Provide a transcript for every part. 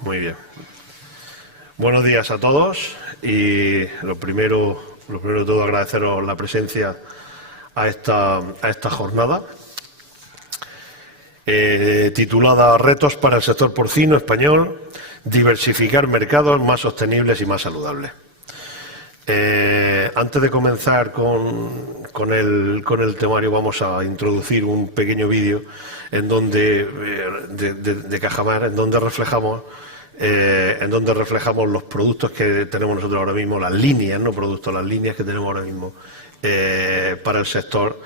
Muy bien. Buenos días a todos y lo primero de todo agradeceros la presencia a esta jornada titulada Retos para el sector porcino español, diversificar mercados más sostenibles y más saludables. Antes de comenzar con el temario, vamos a introducir un pequeño vídeo en donde de Cajamar, en donde reflejamos los productos que tenemos nosotros ahora mismo, las líneas, no productos, las líneas que tenemos ahora mismo para el sector,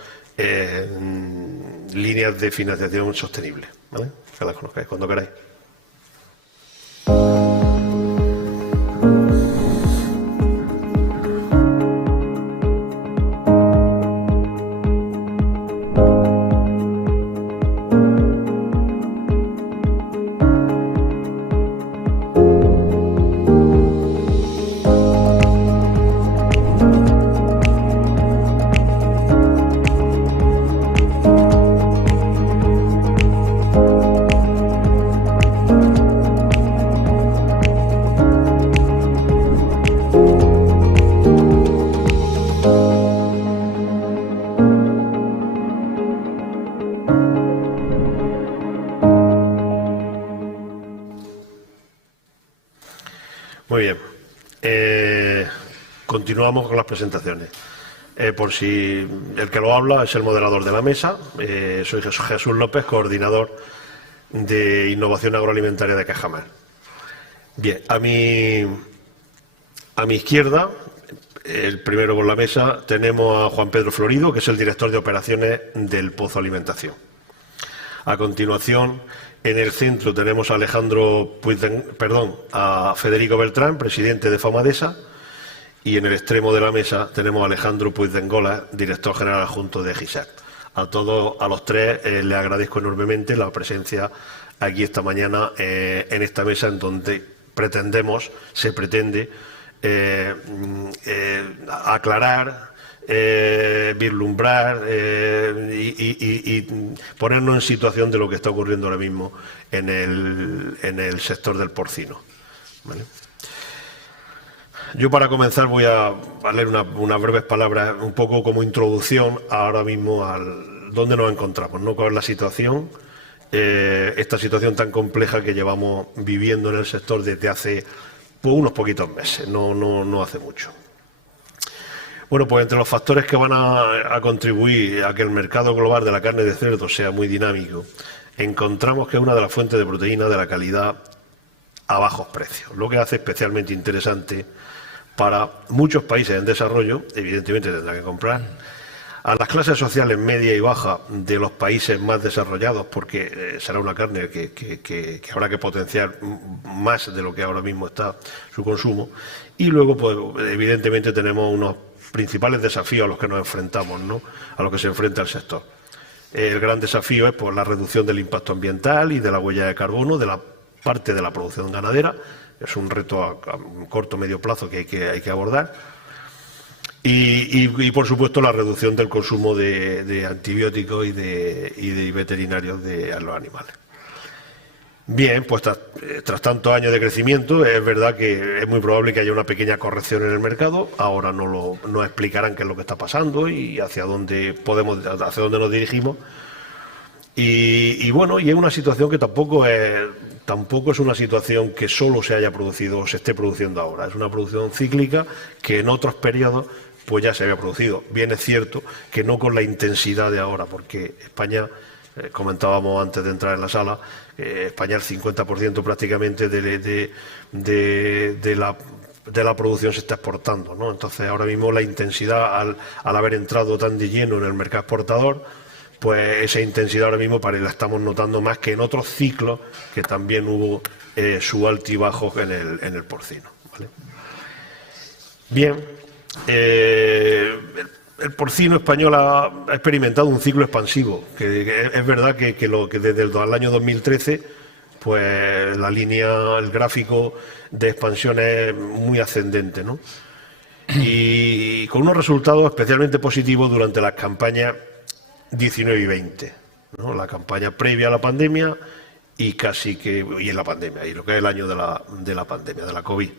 líneas de financiación sostenible, ¿vale? Que las conozcáis cuando queráis. Muy bien. Continuamos con las presentaciones. Por si el que lo habla es el moderador de la mesa, soy Jesús López, coordinador de Innovación Agroalimentaria de Cajamar. Bien, a mi izquierda, el primero con la mesa, tenemos a Juan Pedro Florido, que es el director de operaciones del Pozo Alimentación. A continuación, en el centro tenemos a a Federico Beltrán, presidente de Famadesa, y en el extremo de la mesa tenemos a Alejandro Puigdengola, director general adjunto de GISAC. A los tres les agradezco enormemente la presencia aquí esta mañana en esta mesa, en donde se pretende aclarar, vislumbrar y ponernos en situación de lo que está ocurriendo ahora mismo en el sector del porcino, ¿vale? Yo, para comenzar, voy a leer unas breves palabras, un poco como introducción ahora mismo al dónde nos encontramos, ¿no? Cuál es la situación, esta situación tan compleja que llevamos viviendo en el sector desde hace unos poquitos meses, no hace mucho. Bueno, pues entre los factores que van a contribuir a que el mercado global de la carne de cerdo sea muy dinámico, encontramos que es una de las fuentes de proteína de la calidad a bajos precios, lo que hace especialmente interesante para muchos países en desarrollo. Evidentemente tendrán que comprar a las clases sociales media y baja de los países más desarrollados, porque será una carne que habrá que potenciar más de lo que ahora mismo está su consumo. Y luego, pues evidentemente tenemos unos principales desafíos a los que nos enfrentamos, ¿no? A los que se enfrenta el sector. El gran desafío es, pues, la reducción del impacto ambiental y de la huella de carbono de la parte de la producción ganadera. Es un reto a corto o medio plazo que hay que abordar. Y por supuesto, la reducción del consumo de antibióticos y de veterinarios de los animales. Bien, pues tras tantos años de crecimiento, es verdad que es muy probable que haya una pequeña corrección en el mercado. Ahora nos explicarán qué es lo que está pasando y hacia dónde nos dirigimos. Y bueno, y es una situación que tampoco es una situación que solo se haya producido o se esté produciendo ahora. Es una producción cíclica que en otros periodos pues ya se había producido. Bien es cierto que no con la intensidad de ahora, porque España, comentábamos antes de entrar en la sala, España el 50% prácticamente de la producción se está exportando, ¿no? Entonces ahora mismo la intensidad, al haber entrado tan de lleno en el mercado exportador, pues esa intensidad ahora mismo la estamos notando más que en otros ciclos que también hubo su altibajo en el porcino, ¿vale? Bien, el porcino español ha experimentado un ciclo expansivo, que es verdad que desde el año 2013, pues el gráfico de expansión es muy ascendente, ¿no? Y con unos resultados especialmente positivos durante las campañas 19 y 20, ¿no? La campaña previa a la pandemia y en la pandemia, y lo que es el año de la pandemia, de la COVID.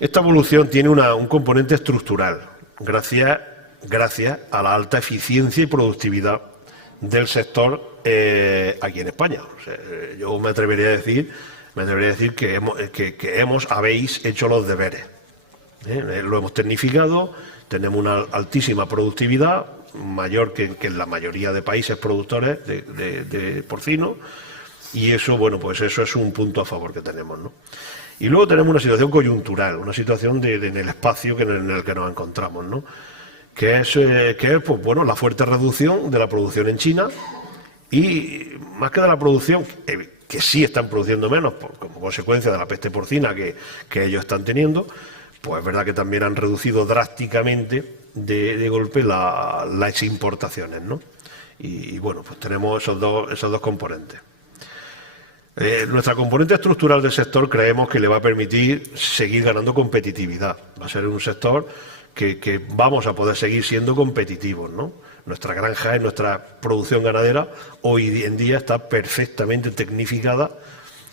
Esta evolución tiene un componente estructural, gracias a la alta eficiencia y productividad del sector aquí en España. O sea, yo me atrevería a decir que habéis hecho los deberes. Lo hemos tecnificado, tenemos una altísima productividad, mayor que en la mayoría de países productores de porcino, y eso, bueno, pues eso es un punto a favor que tenemos, ¿no? Y luego tenemos una situación coyuntural, una situación en el espacio en el que nos encontramos, ¿no? Que es pues, bueno, la fuerte reducción de la producción en China, y más que de la producción, que sí están produciendo menos como consecuencia de la peste porcina que ellos están teniendo, pues es verdad que también han reducido drásticamente de golpe las importaciones, ¿no? Y bueno, pues tenemos esos dos componentes. Nuestra componente estructural del sector creemos que le va a permitir seguir ganando competitividad. Va a ser un sector que vamos a poder seguir siendo competitivos, ¿no? Nuestra granja, nuestra producción ganadera, hoy en día está perfectamente tecnificada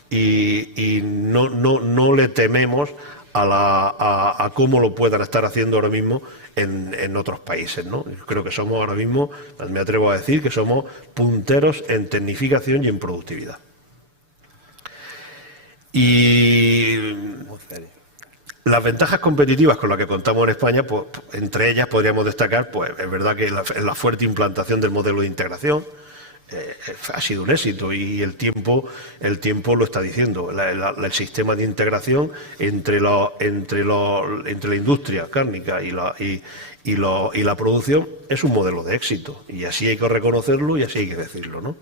y no le tememos a cómo lo puedan estar haciendo ahora mismo en otros países, ¿no? Yo creo que somos ahora mismo, me atrevo a decir, que somos punteros en tecnificación y en productividad. Y las ventajas competitivas con las que contamos en España, pues entre ellas podríamos destacar, pues es verdad que la fuerte implantación del modelo de integración ha sido un éxito, y el tiempo lo está diciendo. El sistema de integración entre la industria cárnica y la producción es un modelo de éxito, y así hay que reconocerlo y así hay que decirlo, ¿no?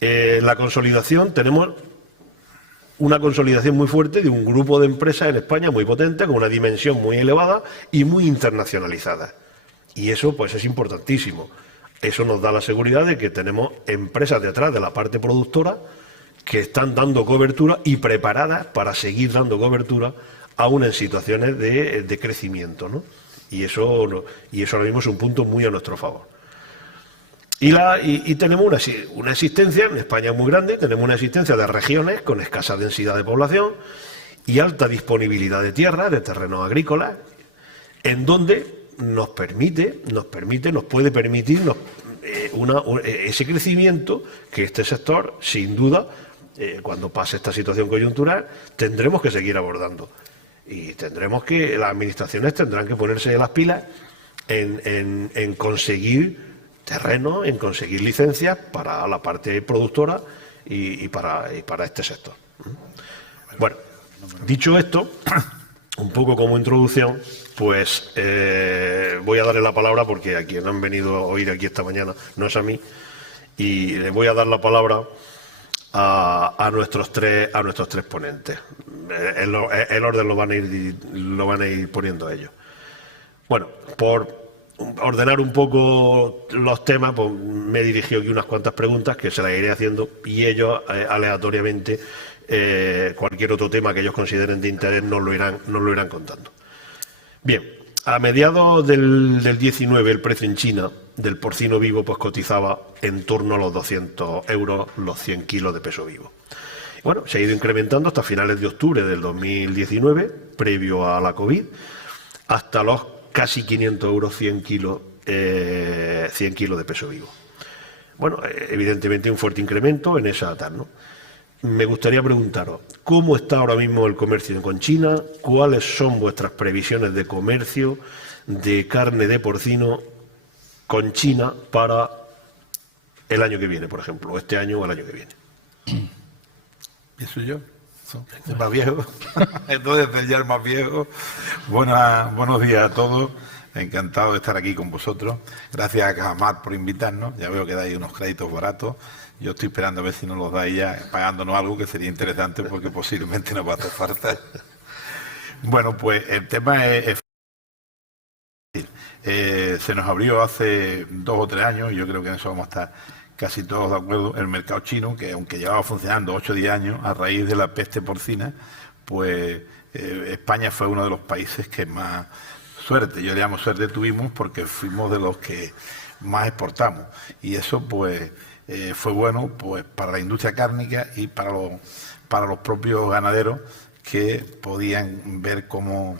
La consolidación, tenemos una consolidación muy fuerte de un grupo de empresas en España muy potente, con una dimensión muy elevada y muy internacionalizada. Y eso pues es importantísimo. Eso nos da la seguridad de que tenemos empresas detrás de la parte productora que están dando cobertura y preparadas para seguir dando cobertura aún en situaciones de crecimiento, ¿no? Y eso ahora mismo es un punto muy a nuestro favor. Y tenemos una existencia, en España muy grande, tenemos una existencia de regiones con escasa densidad de población y alta disponibilidad de tierra, de terrenos agrícolas, en donde nos puede permitir ese crecimiento que este sector, sin duda, cuando pase esta situación coyuntural, tendremos que seguir abordando. Y las administraciones tendrán que ponerse las pilas en conseguir terreno, en conseguir licencias para la parte productora y para este sector. Bueno, dicho esto, un poco como introducción, pues voy a darle la palabra, porque a quien han venido a oír aquí esta mañana no es a mí, y le voy a dar la palabra a nuestros tres ponentes. El orden lo van a ir poniendo ellos. Bueno, por ordenar un poco los temas, pues me he dirigido aquí unas cuantas preguntas que se las iré haciendo, y ellos aleatoriamente cualquier otro tema que ellos consideren de interés nos lo irán contando. Bien, a mediados del 19 el precio en China del porcino vivo pues cotizaba en torno a los 200 euros los 100 kilos de peso vivo. Bueno, se ha ido incrementando hasta finales de octubre del 2019, previo a la COVID, hasta los casi 500 euros 100 kilos de peso vivo. Bueno, evidentemente un fuerte incremento en esa tal, ¿no? Me gustaría preguntaros, ¿cómo está ahora mismo el comercio con China? ¿Cuáles son vuestras previsiones de comercio de carne de porcino con China para el año que viene, por ejemplo, este año o el año que viene? ¿Eso yo? El más viejo. Entonces, ya el más viejo. Buenos días a todos. Encantado de estar aquí con vosotros. Gracias a Cajamar por invitarnos. Ya veo que dais unos créditos baratos. Yo estoy esperando a ver si nos los dais ya, pagándonos algo que sería interesante, porque posiblemente nos va a hacer falta. Bueno, pues el tema es se nos abrió hace 2 o 3 años, y yo creo que en eso vamos a estar casi todos de acuerdo, el mercado chino, que aunque llevaba funcionando 8 o 10 años, a raíz de la peste porcina, pues España fue uno de los países que más suerte, yo le llamo suerte, tuvimos, porque fuimos de los que más exportamos. Y eso, pues, fue bueno pues para la industria cárnica y para los propios ganaderos, que podían ver cómo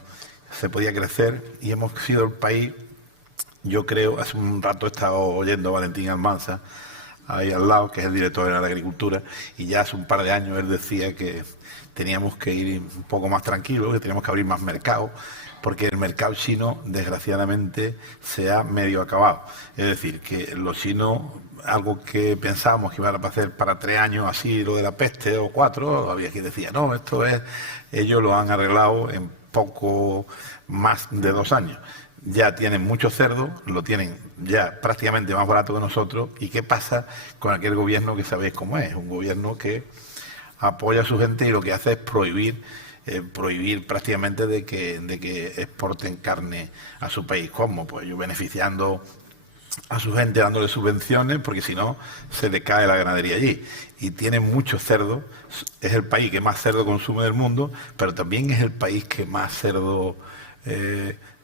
se podía crecer, y hemos sido el país, yo creo, hace un rato he estado oyendo a Valentín Almanza, ahí al lado, que es el director de la Agricultura, y ya hace un par de años él decía que teníamos que ir un poco más tranquilos, que teníamos que abrir más mercados, porque el mercado chino, desgraciadamente, se ha medio acabado. Es decir, que los chinos, algo que pensábamos que iban a hacer para 3 años, así lo de la peste, o 4, había quien decía, no, esto es, ellos lo han arreglado en poco más de 2 años. Ya tienen mucho cerdo, lo tienen ya prácticamente más barato que nosotros. ¿Y qué pasa con aquel gobierno que sabéis cómo es? Un gobierno que apoya a su gente y lo que hace es prohibir prácticamente de que exporten carne a su país. ¿Cómo? Pues ellos beneficiando a su gente, dándole subvenciones, porque si no se le cae la ganadería allí. Y tiene mucho cerdo, es el país que más cerdo consume del mundo, pero también es el país que más cerdo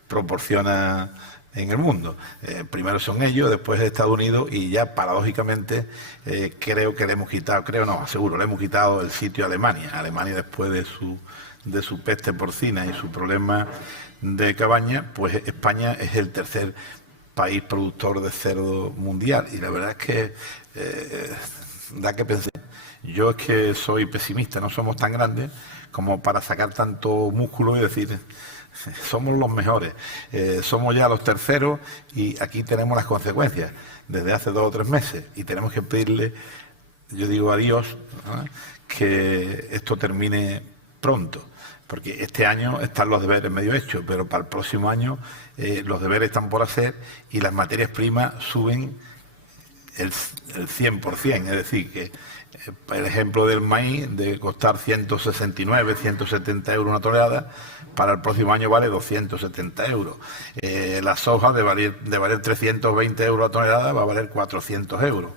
proporciona en el mundo. Primero son ellos, después Estados Unidos, y ya paradójicamente creo que le hemos quitado, aseguro, le hemos quitado el sitio a Alemania. Alemania, después de su peste porcina y su problema de cabaña, pues España es el tercer país productor de cerdo mundial, y la verdad es que da que pensar. Yo es que soy pesimista, no somos tan grandes como para sacar tanto músculo y decir somos los mejores, somos ya los terceros, y aquí tenemos las consecuencias desde hace 2 o 3 meses, y tenemos que pedirle, yo digo a Dios, ¿no?, que esto termine pronto, porque este año están los deberes medio hechos, pero para el próximo año los deberes están por hacer, y las materias primas suben el 100%, es decir, que el ejemplo del maíz, de costar 169, 170 euros una tonelada, para el próximo año vale 270 euros. La soja, de valer 320 euros la tonelada, va a valer 400 euros.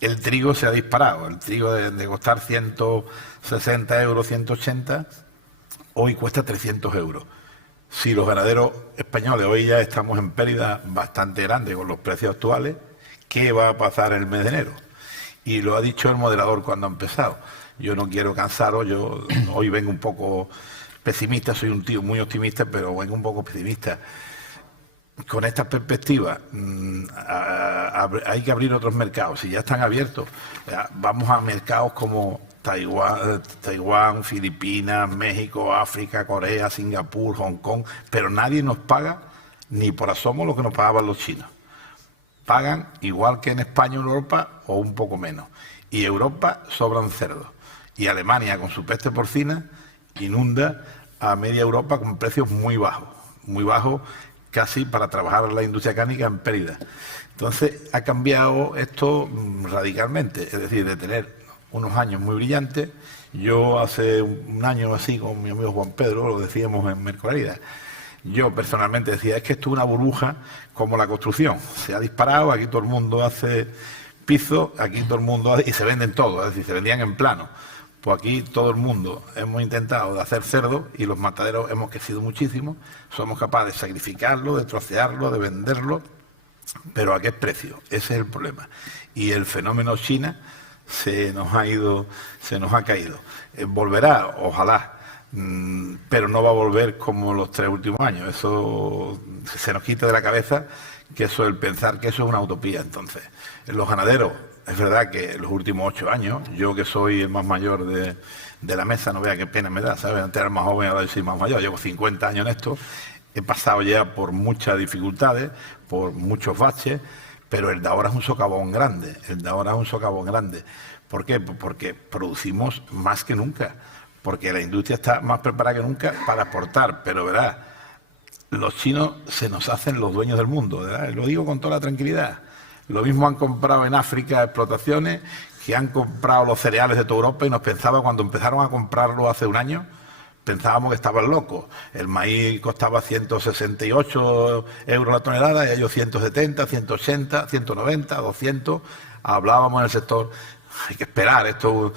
El trigo se ha disparado, el trigo de costar 160 euros, 180, hoy cuesta 300 euros. Si los ganaderos españoles hoy ya estamos en pérdida bastante grande con los precios actuales, ¿qué va a pasar el mes de enero? Y lo ha dicho el moderador cuando ha empezado. Yo no quiero cansaros, yo hoy vengo un poco pesimista, soy un tío muy optimista, pero vengo un poco pesimista. Con esta perspectiva hay que abrir otros mercados. Si ya están abiertos, vamos a mercados como Taiwán, Filipinas, México, África, Corea, Singapur, Hong Kong, pero nadie nos paga ni por asomo lo que nos pagaban los chinos. Pagan igual que en España o en Europa, o un poco menos. Y Europa sobran cerdos. Y Alemania, con su peste porcina, inunda a media Europa con precios muy bajos, casi para trabajar en la industria cárnica en pérdida. Entonces ha cambiado esto radicalmente, es decir, de tener unos años muy brillantes. Yo hace un año así con mi amigo Juan Pedro, lo decíamos en Mercolaridad, yo personalmente decía, es que esto es una burbuja como la construcción, se ha disparado, aquí todo el mundo hace piso, aquí todo el mundo hace, y se venden todo, es decir, se vendían en plano. Pues aquí todo el mundo hemos intentado de hacer cerdo, y los mataderos hemos crecido muchísimo, somos capaces de sacrificarlo, de trocearlo, de venderlo, pero ¿a qué precio? Ese es el problema. Y el fenómeno China se nos ha caído. Volverá, ojalá, pero no va a volver como los 3 últimos años. Eso se nos quita de la cabeza, que eso, el pensar que eso es una utopía. Entonces, los ganaderos, es verdad que en los últimos 8 años, yo que soy el más mayor de la mesa, no vea qué pena me da, ¿sabes? Antes era el más joven, ahora soy más mayor, llevo 50 años en esto, he pasado ya por muchas dificultades, por muchos baches, pero el de ahora es un socavón grande, ¿Por qué? Porque producimos más que nunca, porque la industria está más preparada que nunca para exportar, pero verás, los chinos se nos hacen los dueños del mundo, ¿verdad? Lo digo con toda la tranquilidad. Lo mismo han comprado en África explotaciones que han comprado los cereales de toda Europa, y nos pensaba, cuando empezaron a comprarlo hace un año, pensábamos que estaban locos. El maíz costaba 168 euros la tonelada, y ellos 170, 180, 190, 200. Hablábamos en el sector, hay que esperar, esto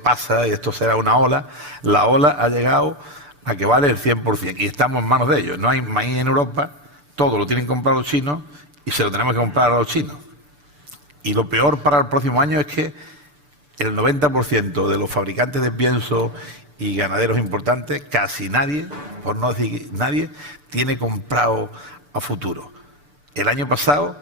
pasa, y esto será una ola. La ola ha llegado a que vale el 100%, y estamos en manos de ellos. No hay maíz en Europa, todo lo tienen que comprar los chinos, y se lo tenemos que comprar a los chinos. Y lo peor para el próximo año es que el 90% de los fabricantes de pienso y ganaderos importantes, casi nadie, por no decir nadie, tiene comprado a futuro. El año pasado,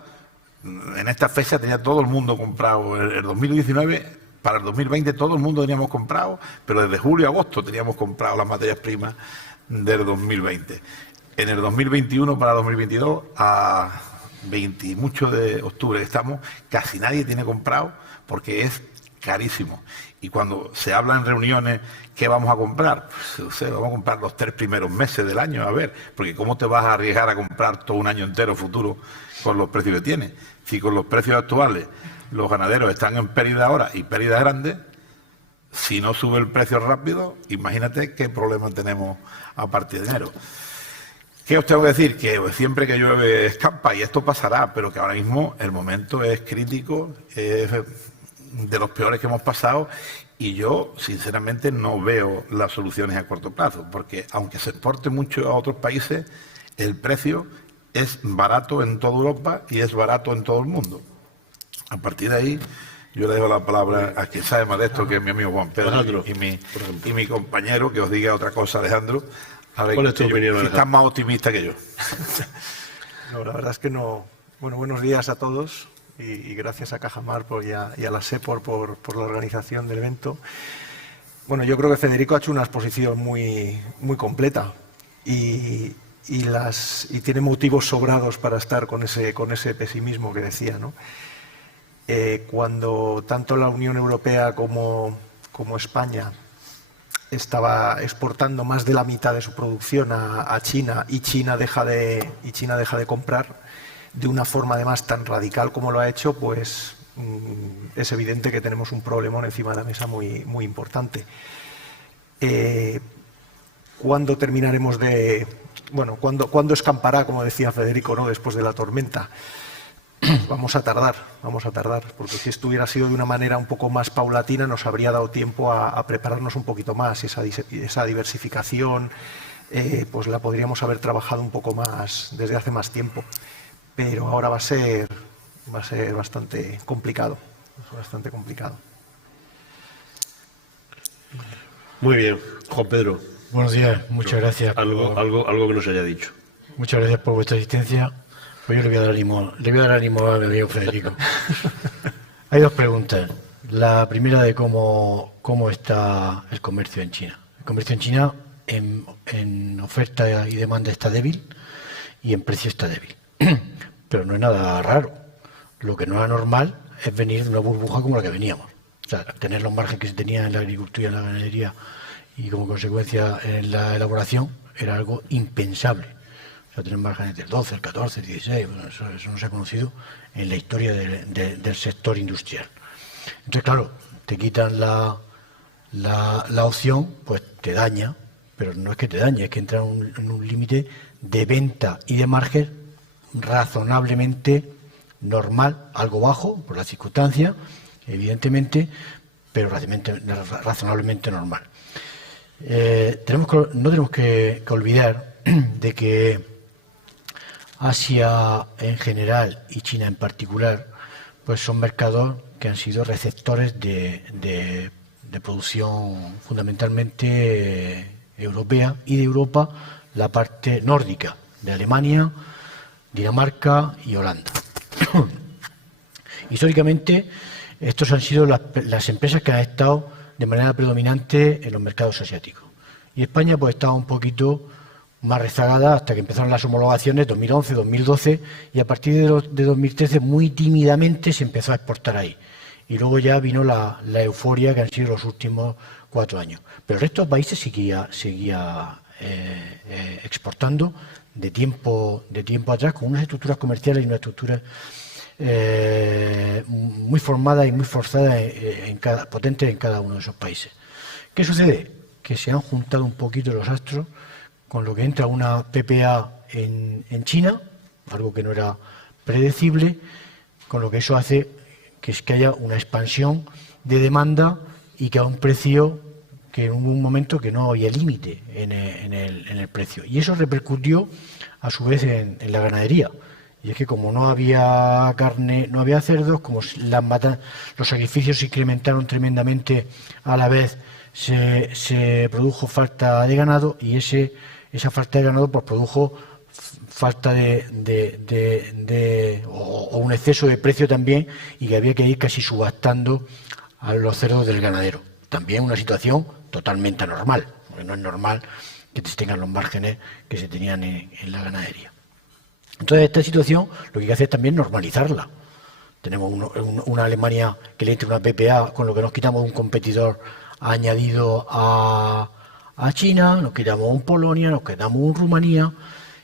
en esta fecha, tenía todo el mundo comprado. El 2019, para el 2020, todo el mundo teníamos comprado, pero desde julio a agosto teníamos comprado las materias primas del 2020. En el 2021 para 2022, a 20 y mucho de octubre que estamos, casi nadie tiene comprado porque es carísimo. Y cuando se habla en reuniones, ¿qué vamos a comprar? Pues, o sea, vamos a comprar los 3 primeros meses del año, a ver, porque ¿cómo te vas a arriesgar a comprar todo un año entero futuro con los precios que tienes? Si con los precios actuales los ganaderos están en pérdida ahora y pérdida grande, si no sube el precio rápido, imagínate qué problema tenemos a partir de enero. ¿Qué os tengo que decir? Que siempre que llueve escampa y esto pasará, pero que ahora mismo el momento es crítico, es de los peores que hemos pasado y yo sinceramente no veo las soluciones a corto plazo, porque aunque se exporte mucho a otros países, el precio es barato en toda Europa y es barato en todo el mundo. A partir de ahí, yo le dejo la palabra a quien sabe más de esto, que es mi amigo Juan Pedro y mi compañero, que os diga otra cosa, Alejandro. A ver, ¿cuál es tu opinión, si estás más optimista que yo? No, la verdad es que no. Bueno, buenos días a todos y gracias a Cajamar y a la SEPOR por la organización del evento. Bueno, yo creo que Federico ha hecho una exposición muy completa y tiene motivos sobrados para estar con ese pesimismo que decía, ¿no? Cuando tanto la Unión Europea como España estaba exportando más de la mitad de su producción a China y China deja de comprar de una forma además tan radical como lo ha hecho, pues es evidente que tenemos un problemón encima de la mesa muy importante. ¿Cuándo terminaremos de... Bueno, ¿cuándo escampará, como decía Federico, ¿no?, después de la tormenta? Vamos a tardar, porque si esto hubiera sido de una manera un poco más paulatina nos habría dado tiempo a prepararnos un poquito más. Esa diversificación pues la podríamos haber trabajado un poco más desde hace más tiempo. Pero ahora va a ser bastante complicado. Muy bien, Juan Pedro. Buenos días, muchas gracias. Algo que no se haya dicho. Muchas gracias por vuestra asistencia. Pues yo le voy a dar ánimo a mi amigo Federico. Hay dos preguntas. La primera de cómo está el comercio en China. El comercio en China en oferta y demanda está débil y en precio está débil. Pero no es nada raro. Lo que no era normal es venir de una burbuja como la que veníamos. O sea, tener los márgenes que se tenían en la agricultura y en la ganadería y como consecuencia en la elaboración era algo impensable. O sea, tener márgenes del 12, el 14, el 16, bueno, eso no se ha conocido en la historia del sector industrial. Entonces, claro, te quitan la opción, pues te daña, pero no es que te dañe, es que entra en un límite de venta y de margen razonablemente normal, algo bajo por las circunstancias, evidentemente, pero razonablemente normal. No tenemos que olvidar de que Asia en general y China en particular, pues son mercados que han sido receptores de producción fundamentalmente europea y de Europa, la parte nórdica de Alemania, Dinamarca y Holanda. Históricamente, estos han sido las empresas que han estado de manera predominante en los mercados asiáticos. Y España pues estaba un poquito más rezagada hasta que empezaron las homologaciones 2011, 2012 y a partir de 2013 muy tímidamente se empezó a exportar ahí. Y luego ya vino la euforia que han sido los últimos 4 años. Pero el resto de países seguía exportando de tiempo atrás con unas estructuras comerciales y unas estructuras muy formadas y muy forzadas, potentes en cada uno de esos países. ¿Qué sucede? Que se han juntado un poquito los astros con lo que entra una PPA en China, algo que no era predecible, con lo que eso hace que haya una expansión de demanda y que a un precio que en un momento que no había límite en el precio. Y eso repercutió a su vez en la ganadería. y es que como no había carne, no había cerdos, como los sacrificios se incrementaron tremendamente, a la vez se produjo falta de ganado, y esa falta de ganado pues produjo falta o un exceso de precio también, y que había que ir casi subastando a los cerdos del ganadero. También una situación totalmente anormal, porque no es normal que se tengan los márgenes que se tenían en la ganadería. Entonces, esta situación lo que hay que hacer es también normalizarla. Tenemos una Alemania que le entra una PPA, con lo que nos quitamos un competidor añadido a China, nos quitamos un Polonia, nos quitamos un Rumanía,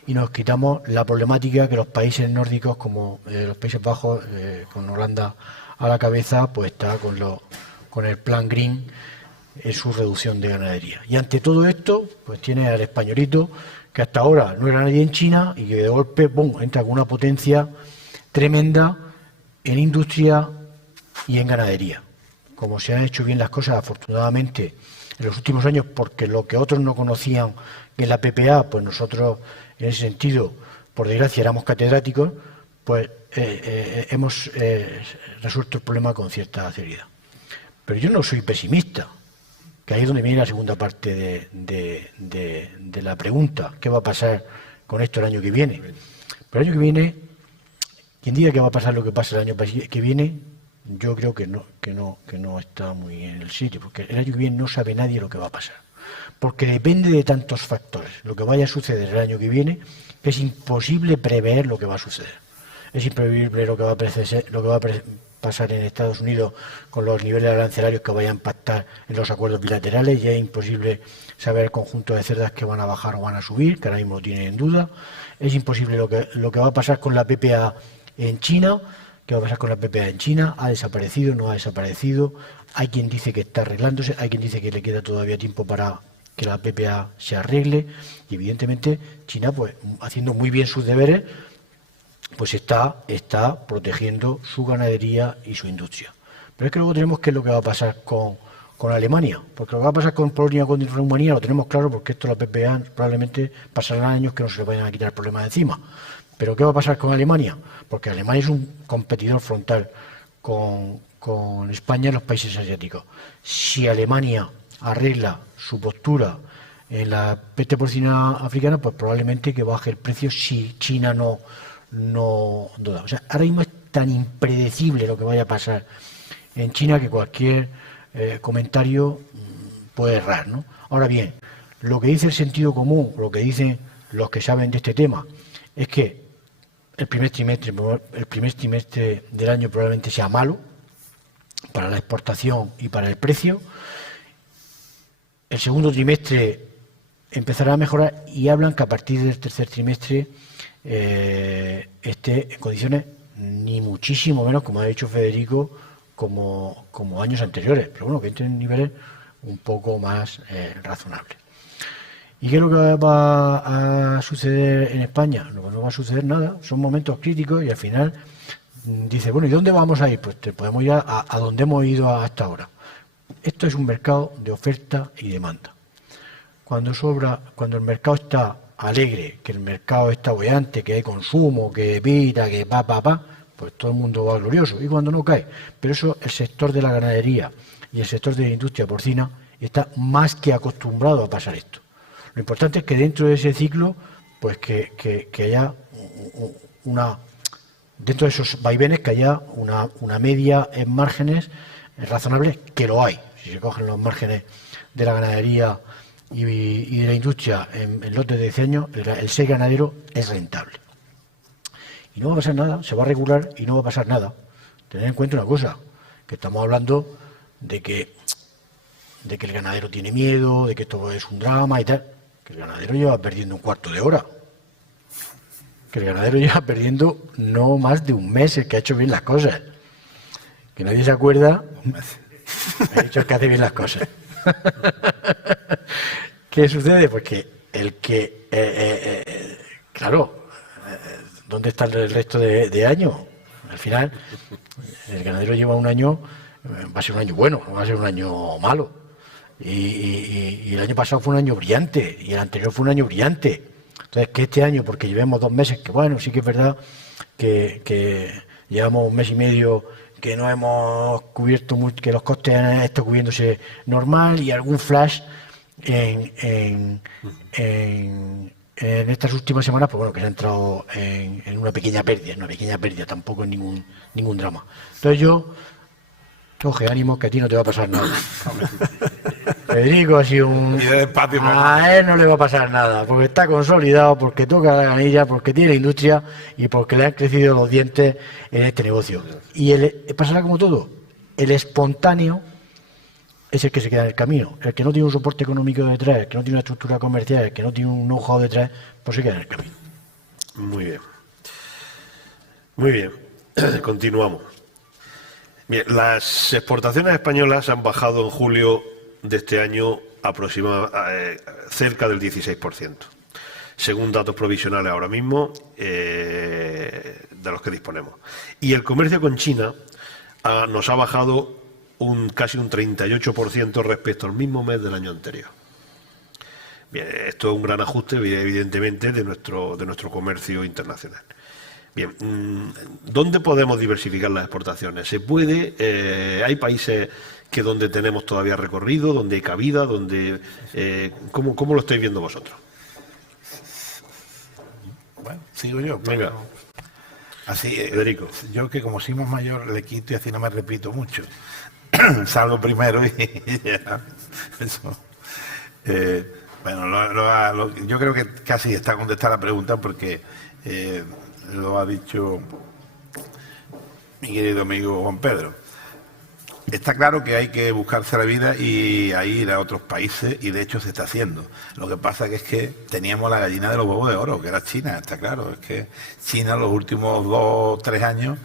y nos quitamos la problemática que los países nórdicos, como los Países Bajos, con Holanda a la cabeza, pues está con el plan Green en su reducción de ganadería. Y ante todo esto, pues tiene al españolito, que hasta ahora no era nadie en China, y que de golpe, ¡pum!, entra con una potencia tremenda en industria y en ganadería. Como se han hecho bien las cosas, afortunadamente, en los últimos años, porque lo que otros no conocían en la PPA, pues nosotros, en ese sentido, por desgracia, éramos catedráticos, pues hemos resuelto el problema con cierta seriedad. Pero yo no soy pesimista, que ahí es donde viene la segunda parte de la pregunta: ¿qué va a pasar con esto el año que viene? Pero el año que viene, quien diga que va a pasar lo que pasa el año que viene, yo creo que no está muy en el sitio, porque el año que viene no sabe nadie lo que va a pasar, porque depende de tantos factores lo que vaya a suceder el año que viene, que es imposible prever lo que va a suceder. Es imprevisible lo que va a pasar en Estados Unidos con los niveles arancelarios que vayan a impactar en los acuerdos bilaterales. Ya es imposible saber el conjunto de cerdas que van a bajar o van a subir, que ahora mismo lo tienen en duda. Es imposible lo que va a pasar con la PPA en China. ¿Qué va a pasar con la PPA en China? ¿Ha desaparecido? ¿No ha desaparecido? Hay quien dice que está arreglándose, hay quien dice que le queda todavía tiempo para que la PPA se arregle, y evidentemente China, pues haciendo muy bien sus deberes, pues está protegiendo su ganadería y su industria. Pero es que luego tenemos qué es lo que va a pasar con Alemania, porque lo que va a pasar con Polonia, con Rumanía, lo tenemos claro, porque esto la PPA probablemente pasarán años que no se le vayan a quitar el problema de encima. Pero ¿qué va a pasar con Alemania? Porque Alemania es un competidor frontal con España en los países asiáticos. Si Alemania arregla su postura en la peste porcina africana, pues probablemente que baje el precio si China no da. O sea, ahora mismo es tan impredecible lo que vaya a pasar en China que cualquier comentario puede errar, ¿no? Ahora bien, lo que dice el sentido común, lo que dicen los que saben de este tema, es que el primer trimestre del año probablemente sea malo para la exportación y para el precio. El segundo trimestre empezará a mejorar, y hablan que a partir del tercer trimestre esté en condiciones ni muchísimo menos, como ha dicho Federico, como años anteriores, pero bueno, que entre en niveles un poco más razonables. ¿Y qué es lo que va a suceder en España? No va a suceder nada, son momentos críticos, y al final dice, bueno, ¿y dónde vamos a ir? Pues podemos ir a donde hemos ido hasta ahora. Esto es un mercado de oferta y demanda. Cuando el mercado está alegre, que el mercado está boyante, que hay consumo, que evita, que pues todo el mundo va glorioso. Y cuando no cae, pero eso, el sector de la ganadería y el sector de la industria porcina está más que acostumbrado a pasar esto. Lo importante es que dentro de ese ciclo, pues que haya dentro de esos vaivenes, que haya una media en márgenes razonables, que lo hay. Si se cogen los márgenes de la ganadería y de la industria en lotes de 10 años, el ser ganadero es rentable. Y no va a pasar nada, se va a regular y no va a pasar nada. Tened en cuenta una cosa, que estamos hablando de que el ganadero tiene miedo, de que esto es un drama y tal, que el ganadero lleva perdiendo un cuarto de hora, que el ganadero lleva perdiendo no más de un mes, el que ha hecho bien las cosas, que nadie se acuerda, ha dicho el que hace bien las cosas. ¿Qué sucede? Pues que claro, ¿dónde está el resto de años? Al final, el ganadero lleva un año, va a ser un año bueno, no va a ser un año malo. Y el año pasado fue un año brillante, y el anterior fue un año brillante. Entonces, que este año, porque llevemos 2 meses, que bueno, sí que es verdad que llevamos un mes y medio que no hemos cubierto mucho, que los costes han estado cubriéndose normal, y algún flash en estas últimas semanas, pues bueno, que se ha entrado en una pequeña pérdida, tampoco en ningún drama. Entonces yo, coge ánimo, que a ti no te va a pasar nada. Federico ha sido a él no le va a pasar nada, porque está consolidado, porque toca la canilla, porque tiene industria y porque le han crecido los dientes en este negocio. Y pasará como todo, el espontáneo es el que se queda en el camino. El que no tiene un soporte económico detrás, el que no tiene una estructura comercial, el que no tiene un know-how detrás, pues se queda en el camino. Muy bien. Muy bien. Continuamos. Bien, las exportaciones españolas han bajado en julio de este año cerca del 16%, según datos provisionales ahora mismo de los que disponemos. Y el comercio con China nos ha bajado casi un 38% respecto al mismo mes del año anterior. Bien, esto es un gran ajuste, evidentemente, de nuestro comercio internacional. Bien, ¿dónde podemos diversificar las exportaciones? ¿Se puede? ¿Hay países donde tenemos todavía recorrido, donde hay cabida, ¿cómo lo estáis viendo vosotros? Bueno, sigo yo. Venga. Así, Federico. Yo, que como soy más mayor, le quito y así no me repito mucho. Salgo primero y ya. Eso. Bueno, yo creo que casi está contestada la pregunta, porque lo ha dicho mi querido amigo Juan Pedro. Está claro que hay que buscarse la vida y ir a otros países, y de hecho se está haciendo. Lo que pasa es que teníamos la gallina de los huevos de oro, que era China, está claro. Es que China los últimos 2 o 3 años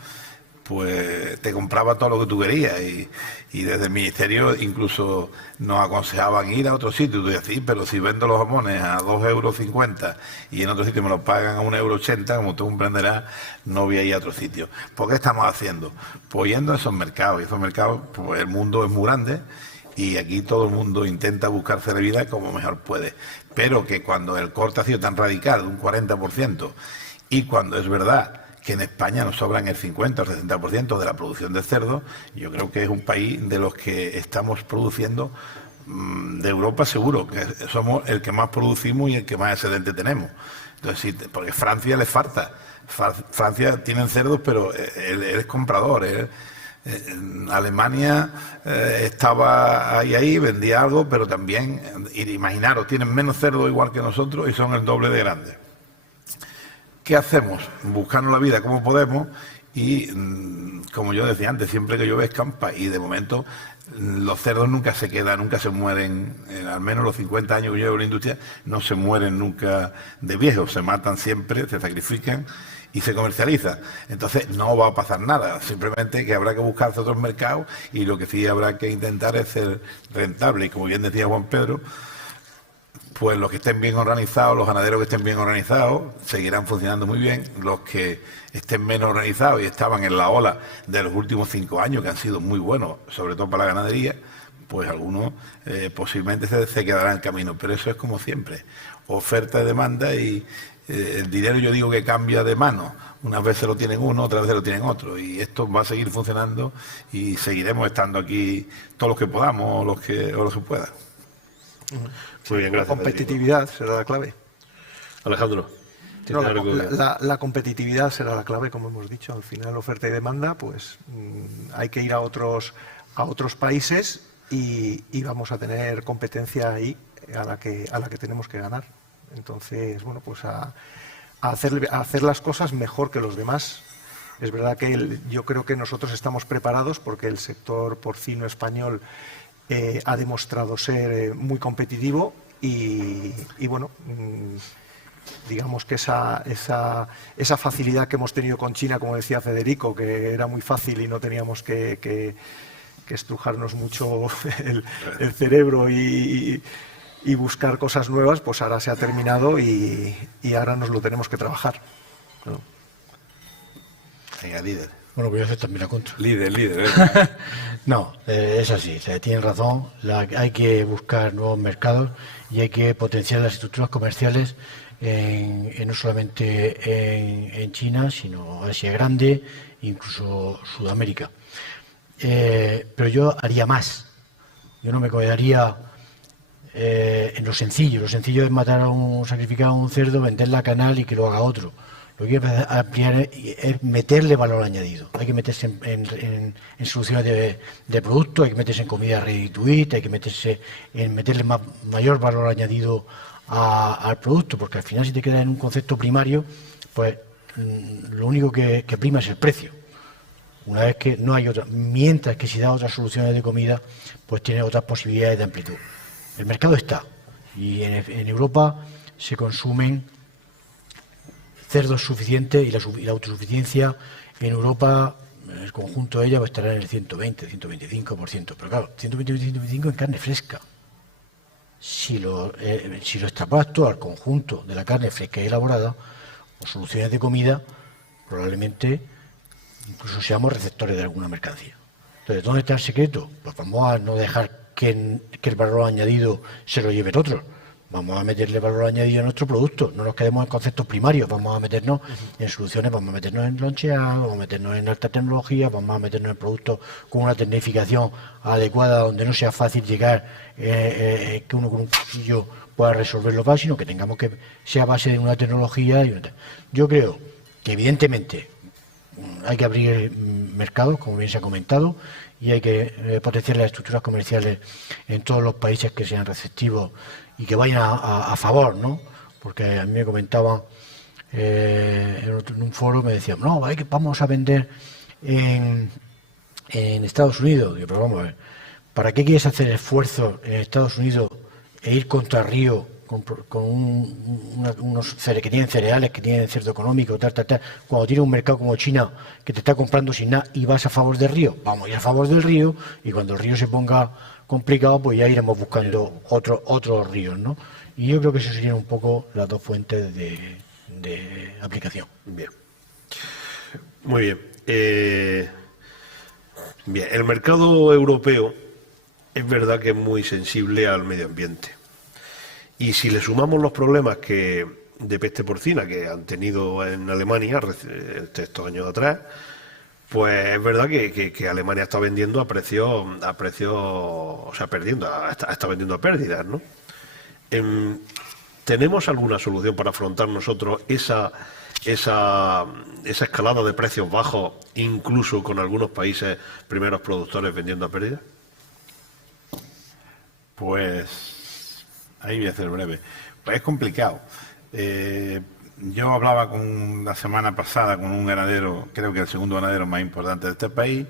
pues te compraba todo lo que tú querías, y desde el ministerio incluso nos aconsejaban ir a otro sitio. Tú decías, sí, pero si vendo los jamones a 2,50 € y en otro sitio me los pagan a 1,80 €, como tú comprenderás, no voy a ir a otro sitio. ¿Por qué estamos haciendo? Pues yendo a esos mercados, y esos mercados, pues el mundo es muy grande, y aquí todo el mundo intenta buscarse la vida como mejor puede. Pero que cuando el corte ha sido tan radical, un 40%, y cuando es verdad que en España nos sobran el 50 o el 60% de la producción de cerdo, yo creo que es un país de los que estamos produciendo, de Europa seguro, que somos el que más producimos y el que más excedente tenemos. Entonces, sí, porque Francia les falta. Francia tienen cerdos, pero él es comprador. Alemania estaba ahí, vendía algo, pero también, imaginaros, tienen menos cerdos igual que nosotros y son el doble de grandes. ¿Qué hacemos? Buscarnos la vida como podemos, y como yo decía antes, siempre que llueve escampa, y de momento los cerdos nunca se quedan, nunca se mueren, al menos los 50 años que llevo en la industria, no se mueren nunca de viejos, se matan siempre, se sacrifican y se comercializan. Entonces no va a pasar nada, simplemente que habrá que buscarse otros mercados, y lo que sí habrá que intentar es ser rentable. Y como bien decía Juan Pedro, pues los que estén bien organizados, los ganaderos que estén bien organizados, seguirán funcionando muy bien. Los que estén menos organizados y estaban en la ola de los últimos 5 años, que han sido muy buenos, sobre todo para la ganadería, pues algunos posiblemente se quedarán en camino. Pero eso es como siempre, oferta y demanda, y el dinero, yo digo que cambia de mano. Unas veces lo tienen uno, otras veces lo tienen otro, y esto va a seguir funcionando, y seguiremos estando aquí todos los que podamos o los que puedan. Muy bien, gracias. La competitividad será la clave. Alejandro. No, la competitividad será la clave, como hemos dicho. Al final, oferta y demanda, pues hay que ir a otros países, y vamos a tener competencia ahí a la que tenemos que ganar. Entonces, bueno, pues a hacer las cosas mejor que los demás. Es verdad que yo creo que nosotros estamos preparados, porque el sector porcino español ha demostrado ser muy competitivo, y bueno, digamos que esa facilidad que hemos tenido con China, como decía Federico, que era muy fácil y no teníamos que estrujarnos mucho el cerebro y buscar cosas nuevas, pues ahora se ha terminado, y ahora nos lo tenemos que trabajar. ¿No? Venga, líder. Bueno, voy a hacer también la contra. Líder. No, es así, tienen razón. Hay que buscar nuevos mercados, y hay que potenciar las estructuras comerciales no solamente en China, sino Asia Grande, incluso Sudamérica. Pero yo haría más. Yo no me quedaría en lo sencillo. Lo sencillo es sacrificar a un cerdo, venderla a canal y que lo haga otro. Lo que hay que ampliar es meterle valor añadido. Hay que meterse en soluciones de productos, hay que meterse en comida ready to eat, hay que meterse en meterle mayor valor añadido al producto, porque al final si te quedas en un concepto primario, pues lo único que prima es el precio. Una vez que no hay otra, mientras que si da otras soluciones de comida, pues tiene otras posibilidades de amplitud. El mercado está, y en Europa se consumen cerdos suficientes y la autosuficiencia en Europa, en el conjunto de ella, va a estar en el 120-125%. Pero claro, 120-125% en carne fresca. Si lo extrapolas todo al conjunto de la carne fresca y elaborada, o soluciones de comida, probablemente incluso seamos receptores de alguna mercancía. Entonces, ¿dónde está el secreto? Pues vamos a no dejar que el valor añadido se lo lleven otros. Vamos a meterle valor añadido a nuestro producto, no nos quedemos en conceptos primarios, vamos a meternos en soluciones, vamos a meternos en loncheado, vamos a meternos en alta tecnología, vamos a meternos en productos con una tecnificación adecuada donde no sea fácil llegar, que uno con un cuchillo pueda resolverlo fácil, sino que tengamos que sea base de una tecnología. Yo creo que evidentemente hay que abrir mercados, como bien se ha comentado, y hay que potenciar las estructuras comerciales en todos los países que sean receptivos y que vayan a favor, ¿no? Porque a mí me comentaban en un foro, me decían, no, vamos a vender en Estados Unidos. Digo, pero vamos a ver, ¿para qué quieres hacer esfuerzo en Estados Unidos e ir contra Río con unos que tienen cereales, que tienen cerdo económico, cuando tiene un mercado como China que te está comprando sin nada y vas a favor del río? Vamos a ir a favor del río, y cuando el río se ponga complicado, pues ya iremos buscando otros ríos, ¿no? Y yo creo que eso serían un poco las dos fuentes de aplicación. Bien. Muy bien. Bien, el mercado europeo es verdad que es muy sensible al medio ambiente. Y si le sumamos los problemas de peste porcina que han tenido en Alemania estos años atrás, pues es verdad que Alemania está vendiendo a precios, o sea, está vendiendo a pérdidas, ¿no? ¿Tenemos alguna solución para afrontar nosotros esa escalada de precios bajos, incluso con algunos países primeros productores vendiendo a pérdidas? Pues ahí voy a ser breve. Pues es complicado. Yo hablaba la semana pasada con un ganadero, creo que el segundo ganadero más importante de este país,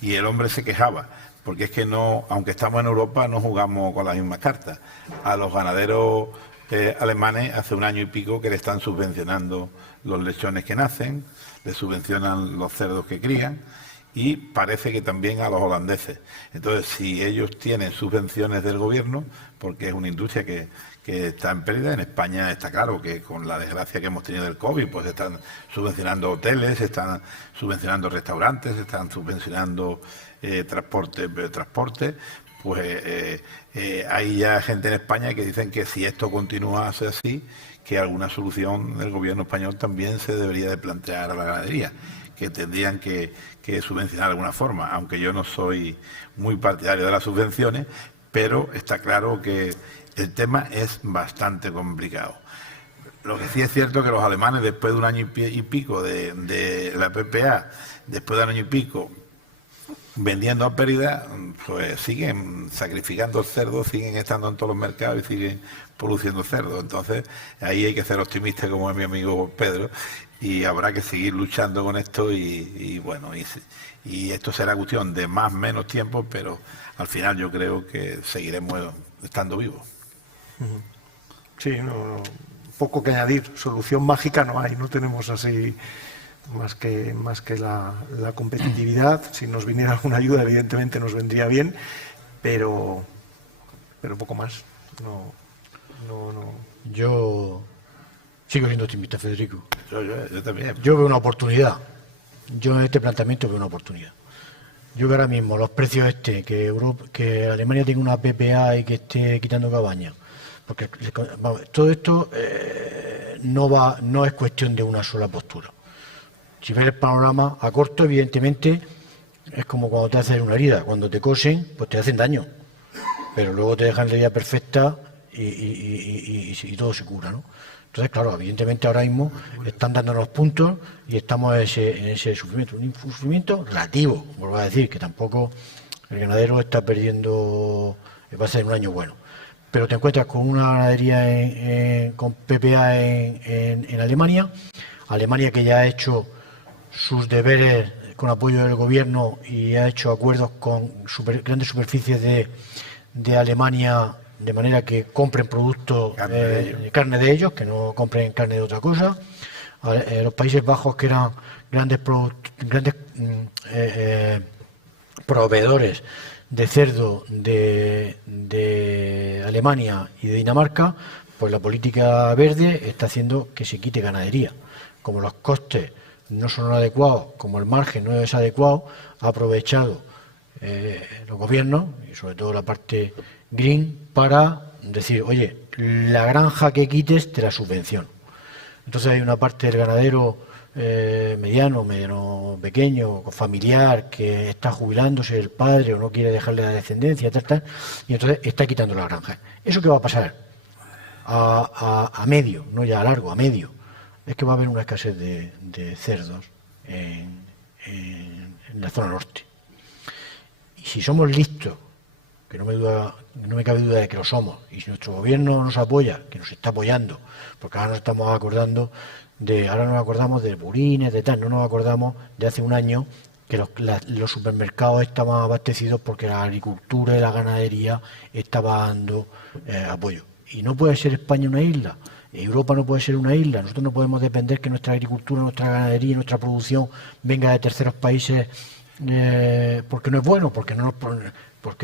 y el hombre se quejaba, porque es que no, aunque estamos en Europa, no jugamos con las mismas cartas. A los ganaderos alemanes hace un año y pico que le están subvencionando los lechones que nacen, le subvencionan los cerdos que crían, y parece que también a los holandeses. Entonces, si ellos tienen subvenciones del gobierno, porque es una industria que está en pérdida, en España está claro que con la desgracia que hemos tenido del COVID, pues están subvencionando hoteles, están subvencionando restaurantes, están subvencionando transporte, pues hay ya gente en España que dicen que si esto continúa así, que alguna solución del gobierno español también se debería de plantear a la ganadería, que tendrían que subvencionar de alguna forma, aunque yo no soy muy partidario de las subvenciones, pero está claro que el tema es bastante complicado. Lo que sí es cierto que los alemanes, después de un año y pico de la PPA, después de un año y pico vendiendo a pérdida, pues siguen sacrificando el cerdo, siguen estando en todos los mercados y siguen produciendo cerdo. Entonces ahí hay que ser optimista, como es mi amigo Pedro, y habrá que seguir luchando con esto y esto será cuestión de más o menos tiempo, pero al final yo creo que seguiremos estando vivos. Sí, poco que añadir. Solución mágica no hay, no tenemos así más que la competitividad. Si nos viniera alguna ayuda, evidentemente nos vendría bien, pero poco más. No. Yo sigo siendo optimista, Federico. Yo también. Yo veo una oportunidad. Yo en este planteamiento veo una oportunidad. Yo que ahora mismo los precios que Alemania tenga una PPA y que esté quitando cabañas, porque todo esto no es cuestión de una sola postura. Si ves el panorama a corto, evidentemente, es como cuando te hacen una herida. Cuando te cosen, pues te hacen daño. Pero luego te dejan la herida perfecta y todo se cura, ¿no? Entonces, claro, evidentemente ahora mismo están dándonos puntos y estamos en ese sufrimiento. Un sufrimiento relativo, vuelvo a decir, que tampoco el ganadero está perdiendo, va a ser un año bueno. Pero te encuentras con una ganadería con PPA en Alemania, Alemania que ya ha hecho sus deberes con apoyo del gobierno y ha hecho acuerdos con grandes superficies de Alemania, de manera que compren productos, carne de ellos, que no compren carne de otra cosa. Los Países Bajos, que eran grandes proveedores de cerdo de Alemania y de Dinamarca, pues la política verde está haciendo que se quite ganadería. Como los costes no son adecuados, como el margen no es adecuado, ha aprovechado los gobiernos, y sobre todo la parte green, para decir, oye, la granja que quites te la subvenciono. Entonces hay una parte del ganadero mediano, pequeño, familiar, que está jubilándose el padre o no quiere dejarle la descendencia, tal, y entonces está quitando la granja. ¿Eso qué va a pasar? A medio, no ya a largo, a medio. Es que va a haber una escasez de cerdos en la zona norte. Y si somos listos, que no me cabe duda de que lo somos, y si nuestro gobierno nos apoya, que nos está apoyando, porque ahora nos estamos acordamos de burines, de tal, no nos acordamos de hace un año que los supermercados estaban abastecidos porque la agricultura y la ganadería estaban dando apoyo. Y no puede ser España una isla, Europa no puede ser una isla, nosotros no podemos depender que nuestra agricultura, nuestra ganadería, nuestra producción venga de terceros países porque no es bueno, porque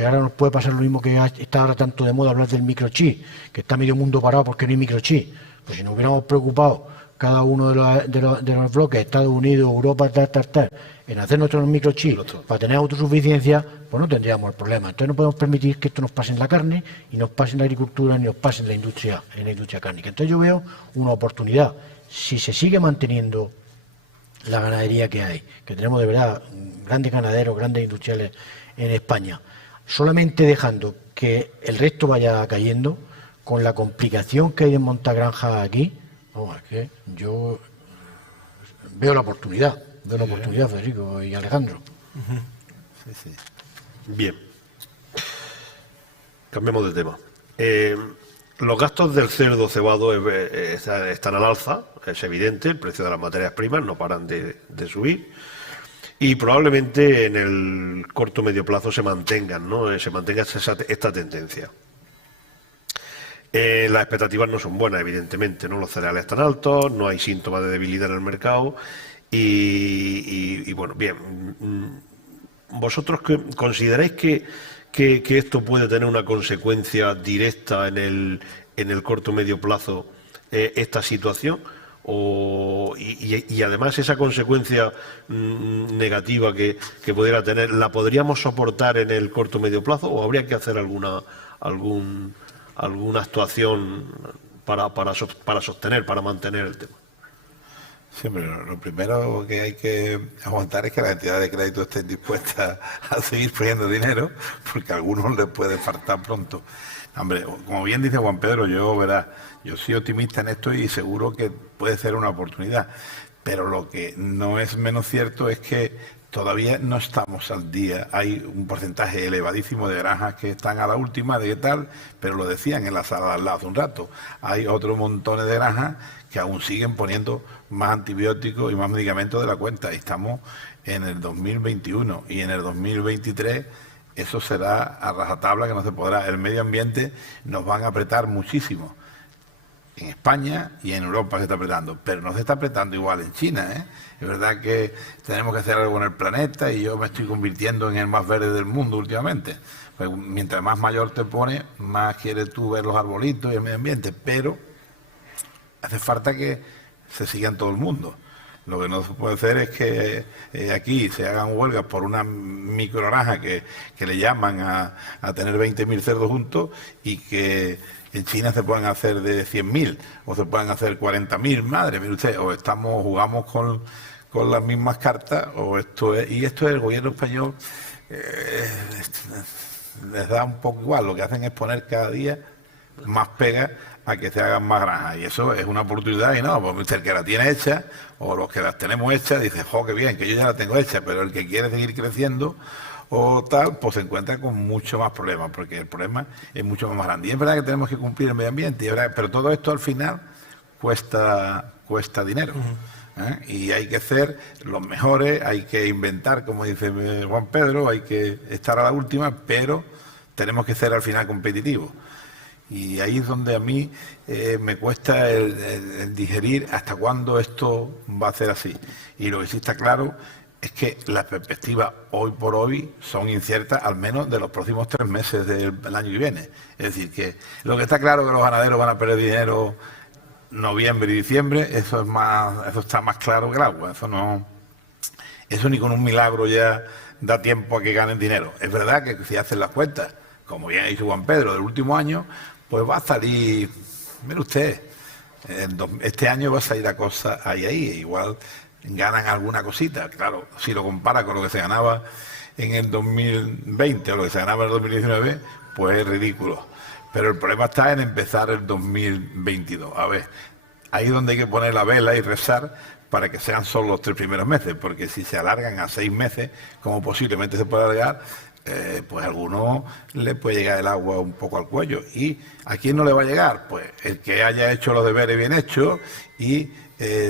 ahora nos puede pasar lo mismo que está ahora tanto de moda hablar del microchip, que está medio mundo parado porque no hay microchip. Pues si nos hubiéramos preocupado cada uno de los bloques, Estados Unidos, Europa, tal, en hacer nuestros microchips para tener autosuficiencia, pues no tendríamos el problema. Entonces no podemos permitir que esto nos pase en la carne, y nos pase en la agricultura, ni nos pase en la industria cárnica. Entonces yo veo una oportunidad. Si se sigue manteniendo la ganadería que hay, que tenemos de verdad grandes ganaderos, grandes industriales en España, solamente dejando que el resto vaya cayendo, con la complicación que hay en montar granjas aquí, es que yo veo la oportunidad, Federico y Alejandro. Sí. Bien. Cambiemos de tema. Los gastos del cerdo cebado están al alza, es evidente, el precio de las materias primas no paran de subir, y probablemente en el corto medio plazo se mantenga esta tendencia. Las expectativas no son buenas, evidentemente, ¿no? Los cereales están altos, no hay síntomas de debilidad en el mercado y bueno, bien. ¿Vosotros consideráis que esto puede tener una consecuencia directa en el corto medio plazo, esta situación? Y además esa consecuencia negativa que pudiera tener, ¿la podríamos soportar en el corto medio plazo o habría que hacer alguna actuación para sostener, para mantener el tema? Siempre, lo primero que hay que aguantar es que las entidades de crédito estén dispuestas a seguir poniendo dinero, porque a algunos les puede faltar pronto. Hombre, como bien dice Juan Pedro, yo soy optimista en esto y seguro que puede ser una oportunidad. Pero lo que no es menos cierto es que todavía no estamos al día. Hay un porcentaje elevadísimo de granjas que están a la última de qué tal, pero lo decían en la sala de al lado hace un rato. Hay otros montones de granjas que aún siguen poniendo más antibióticos y más medicamentos de la cuenta. Y estamos en el 2021 y en el 2023 eso será a rajatabla, que no se podrá. El medio ambiente nos van a apretar muchísimo. En España y en Europa se está apretando, pero no se está apretando igual en China, ¿eh? Es verdad que tenemos que hacer algo en el planeta y yo me estoy convirtiendo en el más verde del mundo últimamente. Pues mientras más mayor te pones, más quieres tú ver los arbolitos y el medio ambiente, pero hace falta que se siga en todo el mundo. Lo que no se puede hacer es que aquí se hagan huelgas por una microgranja que le llaman a tener 20.000 cerdos juntos y que en China se puedan hacer de 100.000 o se puedan hacer 40.000. Madre, mire usted, o jugamos con las mismas cartas o esto es el gobierno español les da un poco igual. Lo que hacen es poner cada día más pegas a que se hagan más granjas, y eso es una oportunidad. Y no, pues el que la tiene hecha o los que las tenemos hechas dice, jo, qué bien, que yo ya la tengo hecha, pero el que quiere seguir creciendo o tal, pues se encuentra con mucho más problemas, porque el problema es mucho más grande. Y es verdad que tenemos que cumplir el medio ambiente, pero todo esto al final cuesta dinero. Y hay que ser los mejores, hay que inventar, como dice Juan Pedro, hay que estar a la última, pero tenemos que ser al final competitivos. Y ahí es donde a mí me cuesta el digerir hasta cuándo esto va a ser así. Y lo que sí está claro es que las perspectivas hoy por hoy son inciertas, al menos de los próximos 3 meses del año que viene. Es decir, que lo que está claro es que los ganaderos van a perder dinero noviembre y diciembre, eso está más claro que el agua. Eso ni con un milagro ya da tiempo a que ganen dinero. Es verdad que si hacen las cuentas, como bien ha dicho Juan Pedro, del último año, pues va a salir, mire usted, este año va a salir la cosa ahí, igual ganan alguna cosita. Claro, si lo compara con lo que se ganaba en el 2020 o lo que se ganaba en el 2019, pues es ridículo. Pero el problema está en empezar el 2022. A ver, ahí es donde hay que poner la vela y rezar para que sean solo los 3 primeros meses, porque si se alargan a 6 meses, como posiblemente se pueda alargar, pues a alguno le puede llegar el agua un poco al cuello. ¿Y a quién no le va a llegar? Pues el que haya hecho los deberes bien hechos y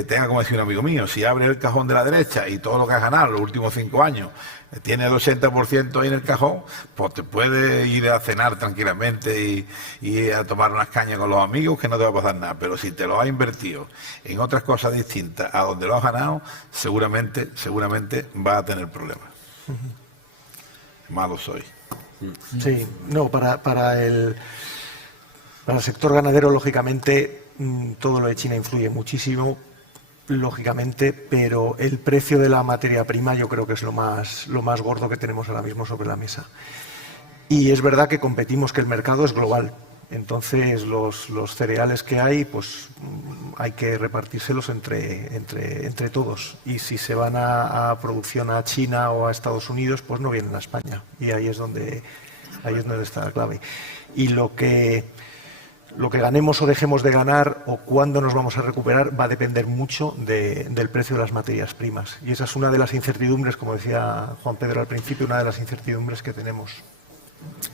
tenga, como decía un amigo mío, si abre el cajón de la derecha y todo lo que has ganado los últimos 5 años tiene el 80% ahí en el cajón, pues te puedes ir a cenar tranquilamente y a tomar unas cañas con los amigos, que no te va a pasar nada. Pero si te lo has invertido en otras cosas distintas a donde lo has ganado, seguramente vas a tener problemas. Malo soy. Sí, no, para el sector ganadero, lógicamente, todo lo de China influye muchísimo, lógicamente, pero el precio de la materia prima yo creo que es lo más gordo que tenemos ahora mismo sobre la mesa. Y es verdad que competimos, que el mercado es global. Entonces, los cereales que hay, pues hay que repartírselos entre todos. Y si se van a producción a China o a Estados Unidos, pues no vienen a España. Y ahí es donde está la clave. Y lo que ganemos o dejemos de ganar o cuándo nos vamos a recuperar va a depender mucho del precio de las materias primas. Y esa es una de las incertidumbres, como decía Juan Pedro al principio, una de las incertidumbres que tenemos.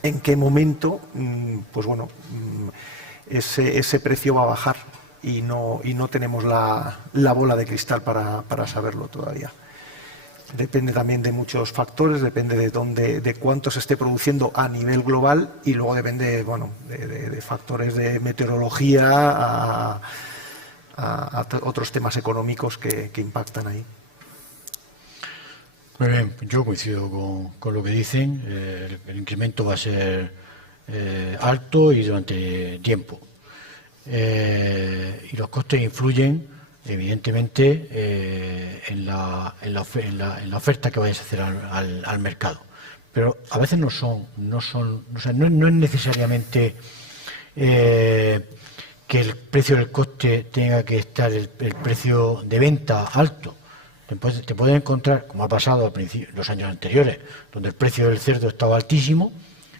¿En qué momento, pues bueno, ese precio va a bajar? Y no tenemos la bola de cristal para saberlo todavía. Depende también de muchos factores, depende de cuánto se esté produciendo a nivel global y luego depende, bueno, de factores de meteorología a otros temas económicos que impactan ahí. Muy bien, yo coincido con lo que dicen. El incremento va a ser alto y durante tiempo. Y los costes influyen, evidentemente, en la oferta que vayas a hacer al mercado. Pero a veces no es necesariamente que el precio del coste tenga que estar el precio de venta alto. Te puedes encontrar, como ha pasado los años anteriores, donde el precio del cerdo estaba altísimo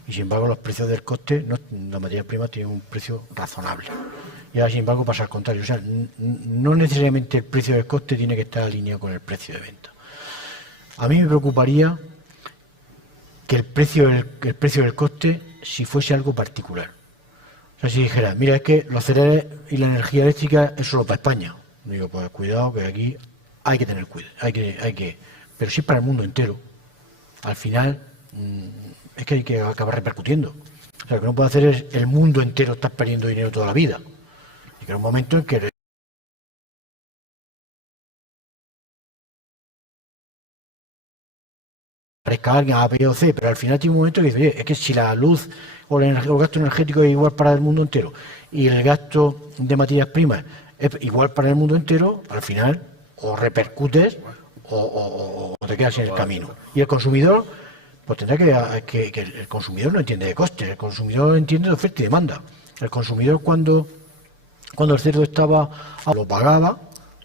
y, sin embargo, los precios del coste, la materia prima tiene un precio razonable. Y ahora, sin embargo, pasa al contrario. O sea, no necesariamente el precio del coste tiene que estar alineado con el precio de venta. A mí me preocuparía que el precio del coste, si fuese algo particular. O sea, si dijera, mira, es que los cereales y la energía eléctrica es solo para España. Digo, pues cuidado, que aquí hay que tener cuidado, pero sí para el mundo entero. Al final, es que hay que acabar repercutiendo. O sea, lo que no puede hacer es el mundo entero estar perdiendo dinero toda la vida. Y que en un momento en que aparezca alguien A, B o C, pero al final tiene un momento que dice, oye, es que si la luz o el gasto energético es igual para el mundo entero y el gasto de materias primas es igual para el mundo entero, al final o repercutes o te quedas en el camino. Y el consumidor, pues tendrá que el consumidor no entiende de costes, el consumidor entiende de oferta y demanda. El consumidor cuando el cerdo estaba lo pagaba,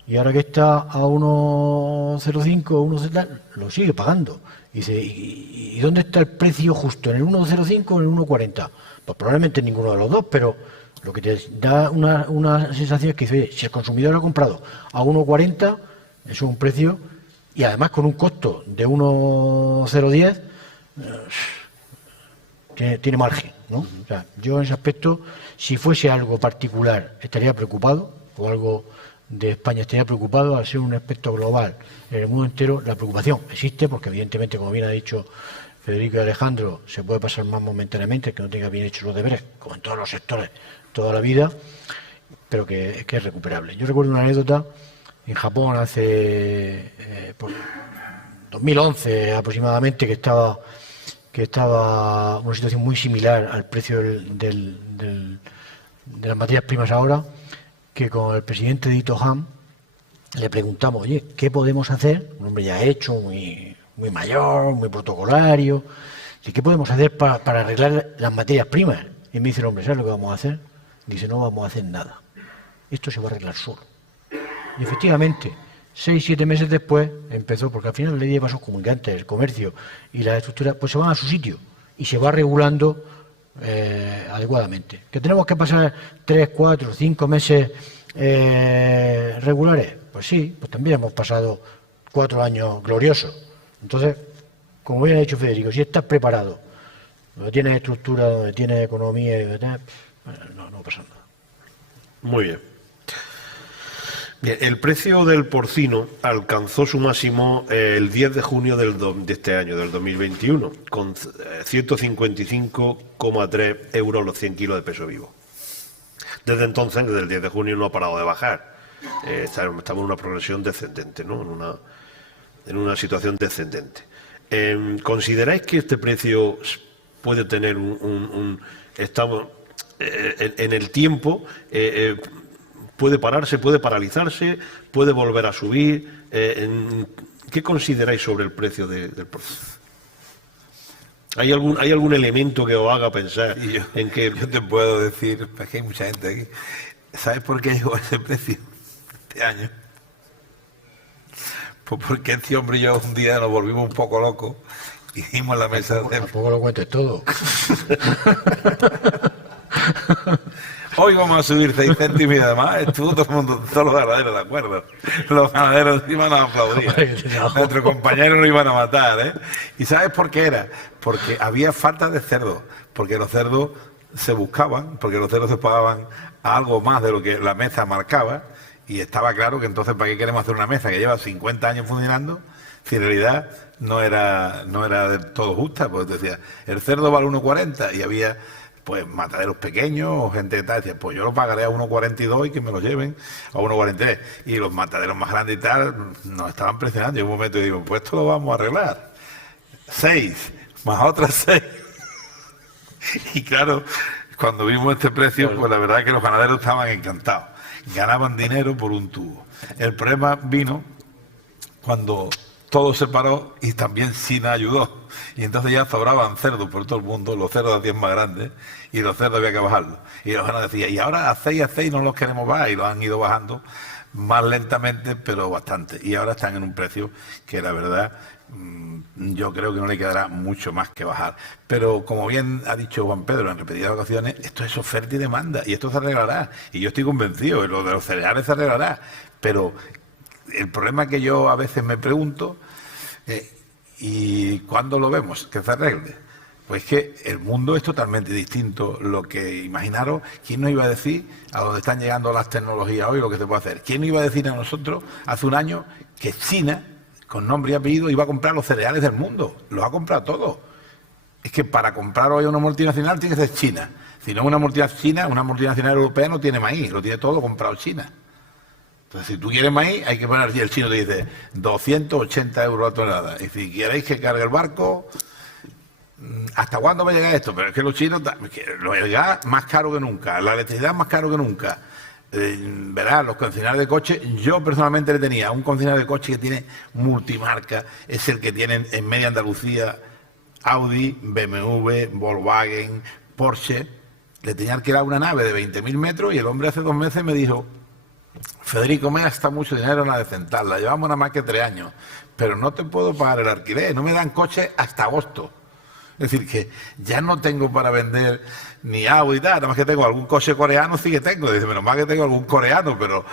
y ahora que está a 1,05 o 1,0, lo sigue pagando. Y dice, ¿y dónde está el precio justo? ¿En el 1,05 o en el 1,40? Pues probablemente en ninguno de los dos, pero lo que te da una sensación es que dice, oye, si el consumidor ha comprado a 1,40, eso es un precio, y además con un costo de 1,010, tiene margen, ¿no? O sea, yo en ese aspecto, si fuese algo particular, estaría preocupado, o algo de España estaría preocupado. Al ser un aspecto global en el mundo entero, la preocupación existe, porque evidentemente, como bien ha dicho Federico y Alejandro, se puede pasar más momentáneamente, que no tenga bien hecho los deberes, como en todos los sectores, toda la vida, pero que es recuperable. Yo recuerdo una anécdota en Japón hace 2011 aproximadamente, que estaba una situación muy similar al precio de las materias primas ahora, que con el presidente de Itoham le preguntamos, oye, ¿qué podemos hacer? Un hombre ya hecho, muy mayor, muy protocolario, ¿qué podemos hacer para arreglar las materias primas? Y me dice el hombre, ¿sabes lo que vamos a hacer? Dice, no vamos a hacer nada. Esto se va a arreglar solo. Y efectivamente, 6-7 meses después empezó, porque al final la ley de vasos comunicantes, el comercio y las estructuras, pues se van a su sitio y se va regulando adecuadamente. ¿Que tenemos que pasar 3, 4, 5 meses regulares? Pues sí, pues también hemos pasado 4 años gloriosos. Entonces, como bien ha dicho Federico, si estás preparado, donde tienes estructura, donde tienes economía, no pasa nada. Muy bien. Bien, el precio del porcino alcanzó su máximo el 10 de junio de este año, del 2021, con 155,3 euros los 100 kilos de peso vivo. Desde entonces, desde el 10 de junio, no ha parado de bajar. Estamos en una progresión descendente, ¿no? En una situación descendente. ¿Consideráis que este precio puede tener estamos en el tiempo? ¿Puede pararse, puede paralizarse, puede volver a subir? ¿Qué consideráis sobre el precio del porcino? ¿Hay algún elemento que os haga pensar en que...? Yo te puedo decir, es que hay mucha gente aquí. ¿Sabes por qué llegó a ese precio este año? Pues porque este hombre y yo un día nos volvimos un poco locos y dimos la mesa... Tampoco lo cuentes todo. Hoy vamos a subir 6 céntimos y demás, estuvo todo el mundo, todos los ganaderos de acuerdo. Los ganaderos iban a aplaudir. Nuestros compañeros nos iban a matar, ¿eh? ¿Y sabes por qué era? Porque había falta de cerdos, porque los cerdos se buscaban, porque los cerdos se pagaban a algo más de lo que la mesa marcaba, y estaba claro que entonces, ¿para qué queremos hacer una mesa que lleva 50 años funcionando? Si en realidad no era del todo justa, porque decía, el cerdo vale 1,40 y había... pues mataderos pequeños o gente que tal, decía, pues yo lo pagaré a 1,42 y que me lo lleven a 1,43. Y los mataderos más grandes y tal nos estaban presionando. Y en un momento digo, pues esto lo vamos a arreglar. 6, más otras 6. Y claro, cuando vimos este precio, pues la verdad es que los ganaderos estaban encantados. Ganaban dinero por un tubo. El problema vino cuando todo se paró y también China ayudó. Y entonces ya sobraban cerdos por todo el mundo, los cerdos hacían más grandes y los cerdos había que bajarlos. Y los ganaderos decían, y ahora a 6 no los queremos bajar, y los han ido bajando más lentamente, pero bastante. Y ahora están en un precio que la verdad yo creo que no le quedará mucho más que bajar. Pero como bien ha dicho Juan Pedro en repetidas ocasiones, esto es oferta y demanda y esto se arreglará. Y yo estoy convencido, lo de los cereales se arreglará. Pero el problema que yo a veces me pregunto, ¿y cuándo lo vemos que se arregle? Pues que el mundo es totalmente distinto. Lo que imaginaros, ¿quién nos iba a decir a dónde están llegando las tecnologías hoy lo que se puede hacer? ¿Quién nos iba a decir a nosotros hace un año que China, con nombre y apellido, iba a comprar los cereales del mundo? Los ha comprado todos. Es que para comprar hoy a una multinacional tiene que ser China. Si no es una multinacional europea no tiene maíz, lo tiene todo comprado China. Entonces, si tú quieres maíz, hay que poner, y el chino te dice 280 euros la tonelada. Y si queréis que cargue el barco, ¿hasta cuándo va a llegar esto? Pero es que los chinos, el gas más caro que nunca, la electricidad más caro que nunca, verá, los concesionarios de coches, yo personalmente le tenía un concesionario de coches que tiene multimarca, es el que tienen en media Andalucía Audi, BMW, Volkswagen, Porsche. Le tenía alquilada una nave de 20.000 metros y el hombre hace 2 meses me dijo: Federico, me gasta mucho dinero en la Decental, la llevamos nada más que 3 años, pero no te puedo pagar el alquiler, no me dan coches hasta agosto. Es decir, que ya no tengo para vender ni Audi y tal, nada más que tengo algún coche coreano, sí que tengo. Dice, menos mal que tengo algún coreano, pero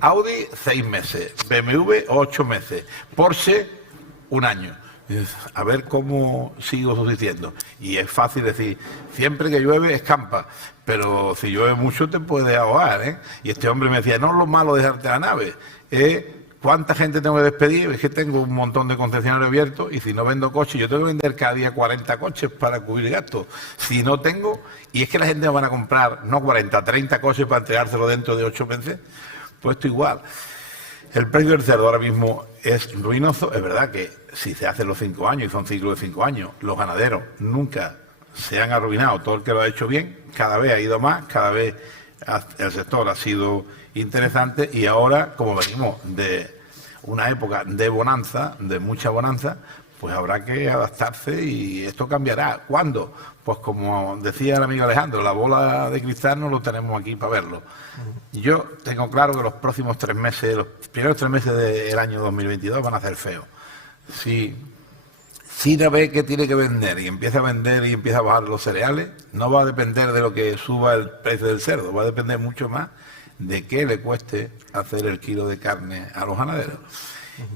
Audi 6 meses, BMW 8 meses, Porsche 1 año. Y dices, a ver cómo sigo subsistiendo. Y es fácil decir, siempre que llueve escampa, pero si llueve mucho te puede ahogar, ¿eh? Y este hombre me decía, no es lo malo de dejarte la nave, ¿cuánta gente tengo que despedir? Es que tengo un montón de concesionarios abiertos y si no vendo coches, yo tengo que vender cada día 40 coches para cubrir gastos. Si no tengo, y es que la gente me van a comprar, no 40, 30 coches para entregárselo dentro de 8 meses, pues esto igual. El precio del cerdo ahora mismo es ruinoso. Es verdad que si se hacen los 5 años y son ciclos de 5 años, los ganaderos nunca se han arruinado. Todo el que lo ha hecho bien, cada vez ha ido más, cada vez el sector ha sido interesante y ahora, como venimos de una época de bonanza, de mucha bonanza, pues habrá que adaptarse y esto cambiará. ¿Cuándo? Pues como decía el amigo Alejandro, la bola de cristal no lo tenemos aquí para verlo. Yo tengo claro que los próximos 3 meses, los primeros 3 meses del año 2022 van a ser feos. Si China ve que tiene que vender y empieza a vender y empieza a bajar los cereales, no va a depender de lo que suba el precio del cerdo, va a depender mucho más de qué le cueste hacer el kilo de carne a los ganaderos.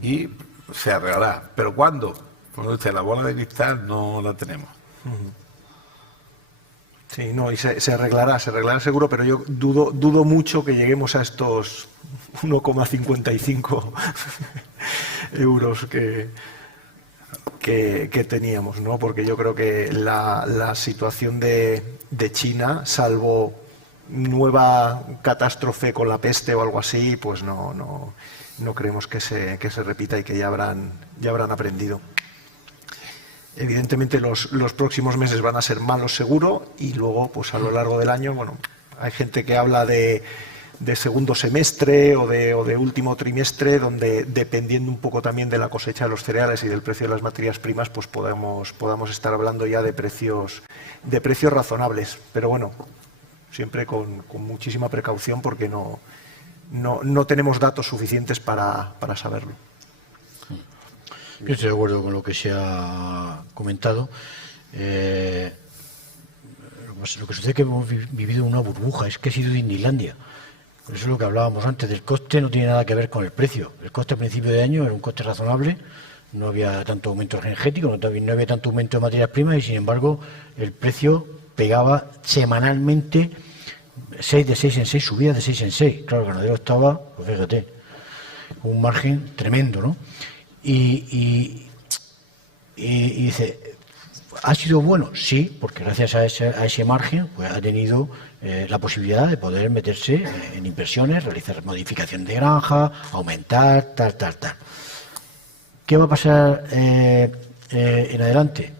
Y se arreglará. ¿Pero cuándo? Pues usted, la bola de cristal no la tenemos. Sí, no, y se arreglará seguro, pero yo dudo mucho que lleguemos a estos 1,55 euros que teníamos, ¿no? Porque yo creo que la situación de China, salvo nueva catástrofe con la peste o algo así, pues no creemos que se repita y que ya habrán aprendido. Evidentemente los próximos meses van a ser malos seguro y luego pues a lo largo del año, bueno, hay gente que habla de segundo semestre o de último trimestre, donde dependiendo un poco también de la cosecha de los cereales y del precio de las materias primas, pues podamos estar hablando ya de precios razonables. Pero bueno, siempre con muchísima precaución porque no tenemos datos suficientes para saberlo. Yo estoy de acuerdo con lo que se ha comentado. Lo que sucede es que hemos vivido una burbuja, es que ha sido Disneylandia. Por eso es lo que hablábamos antes, del coste no tiene nada que ver con el precio. El coste a principio de año era un coste razonable, no había tanto aumento energético, no había tanto aumento de materias primas y sin embargo el precio pegaba semanalmente 6 en 6, subía de 6 en 6. Claro, el ganadero estaba, pues fíjate, con un margen tremendo, ¿no? Y dice, ¿ha sido bueno? Sí, porque gracias a ese margen pues ha tenido la posibilidad de poder meterse en inversiones, realizar modificación de granja, aumentar, tal. ¿Qué va a pasar en adelante?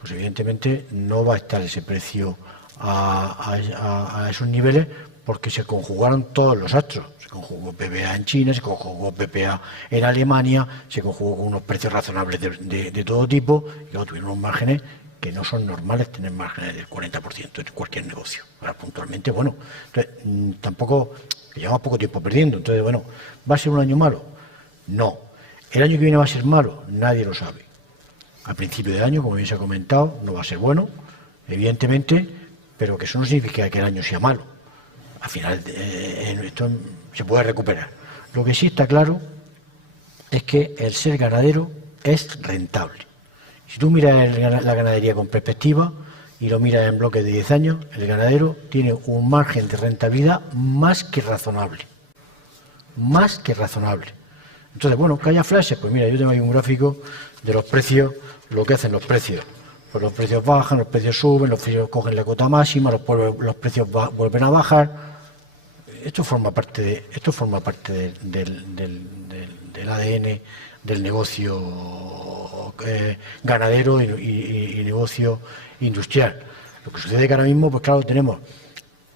Pues evidentemente no va a estar ese precio a esos niveles porque se conjugaron todos los astros. Se conjugó PPA en China, se conjugó PPA en Alemania, se conjugó con unos precios razonables de todo tipo y luego tuvieron unos márgenes que no son normales tener márgenes del 40% en cualquier negocio. Ahora, puntualmente, bueno, entonces, tampoco, que llevamos poco tiempo perdiendo, entonces, bueno, ¿va a ser un año malo? No. ¿El año que viene va a ser malo? Nadie lo sabe. Al principio del año, como bien se ha comentado, no va a ser bueno, evidentemente, pero que eso no significa que el año sea malo. Al final, esto se puede recuperar. Lo que sí está claro es que el ser ganadero es rentable. Si tú miras la ganadería con perspectiva y lo miras en bloques de 10 años, el ganadero tiene un margen de rentabilidad más que razonable. Más que razonable. Entonces, bueno, que haya flashes, pues mira, yo tengo ahí un gráfico de los precios, lo que hacen los precios. Pues los precios bajan, los precios suben, los precios cogen la cota máxima, los precios vuelven a bajar. Esto forma parte del ADN del negocio ganadero y negocio industrial. Lo que sucede es que ahora mismo, pues claro, tenemos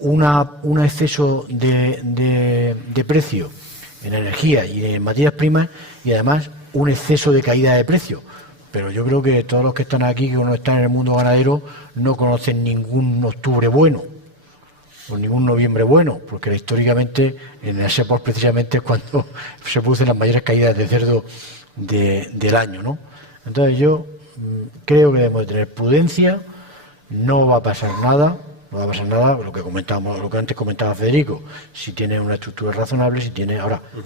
un exceso de precio en energía y en materias primas y además un exceso de caída de precio. Pero yo creo que todos los que están aquí, que no están en el mundo ganadero, no conocen ningún octubre bueno o ningún noviembre bueno, porque históricamente en ese épocas precisamente es cuando se producen las mayores caídas de cerdo del año, ¿no? Entonces yo creo que debemos de tener prudencia, no va a pasar nada. No va a pasar nada, lo que antes comentaba Federico, si tiene una estructura razonable,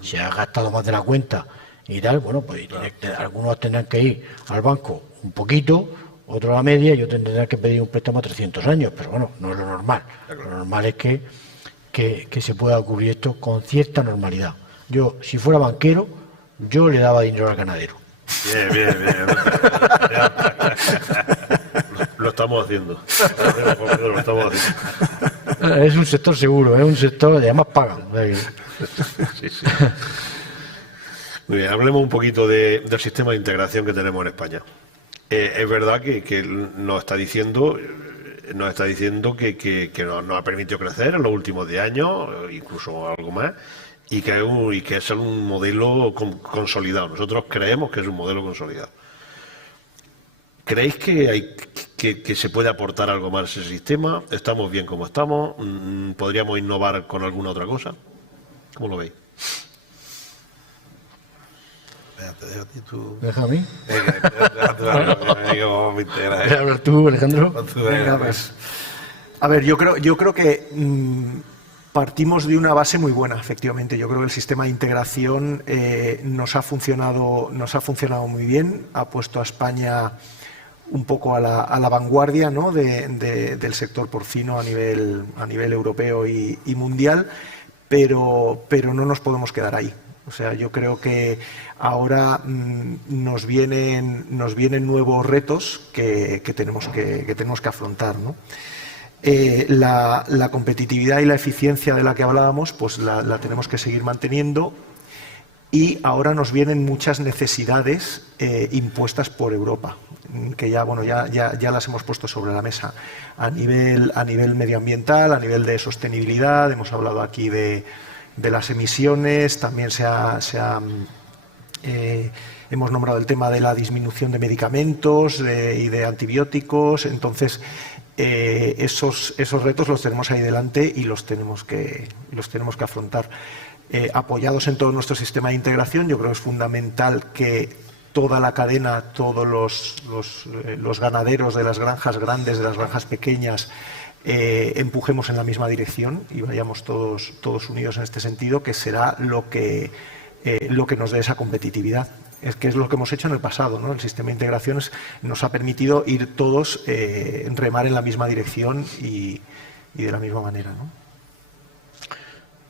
si ha gastado más de la cuenta y tal, bueno, pues algunos tendrán que ir al banco un poquito, otros a la media y otros tendrán que pedir un préstamo a 300 años, pero bueno, no es lo normal. Lo normal es que se pueda cubrir esto con cierta normalidad. Yo, si fuera banquero, yo le daba dinero al ganadero. Bien. Lo estamos haciendo. Lo estamos haciendo. Es un sector seguro, es un sector, además pagan. Sí. Muy bien, hablemos un poquito del sistema de integración que tenemos en España. Es verdad que nos está diciendo que nos ha permitido crecer en los últimos 10 años, incluso algo más, y que es un modelo consolidado. Nosotros creemos que es un modelo consolidado. ¿Creéis que se puede aportar algo más a ese sistema? ¿Estamos bien como estamos? ¿Podríamos innovar con alguna otra cosa? ¿Cómo lo veis? ¿Deja a mí? ¿Quieres hablar tú, Alejandro? Venga, pues. A ver, yo creo que partimos de una base muy buena, efectivamente. Yo creo que el sistema de integración nos ha funcionado muy bien, ha puesto a España un poco a la vanguardia, ¿no?, del sector porcino a nivel europeo y mundial, pero no nos podemos quedar ahí. O sea, yo creo que ahora nos vienen nuevos retos que tenemos que afrontar, ¿no? La competitividad y la eficiencia de la que hablábamos, pues la tenemos que seguir manteniendo, y ahora nos vienen muchas necesidades impuestas por Europa, que ya las hemos puesto sobre la mesa a nivel medioambiental, a nivel de sostenibilidad. Hemos hablado aquí de las emisiones, también hemos nombrado el tema de la disminución de medicamentos y de antibióticos. Entonces, esos retos los tenemos ahí delante y los tenemos que afrontar. Apoyados en todo nuestro sistema de integración, yo creo que es fundamental que toda la cadena, todos los ganaderos de las granjas grandes, de las granjas pequeñas, empujemos en la misma dirección y vayamos todos unidos en este sentido, que será lo que nos dé esa competitividad. Es que es lo que hemos hecho en el pasado, ¿no? El sistema de integraciones nos ha permitido ir todos, remar en la misma dirección y de la misma manera, ¿no?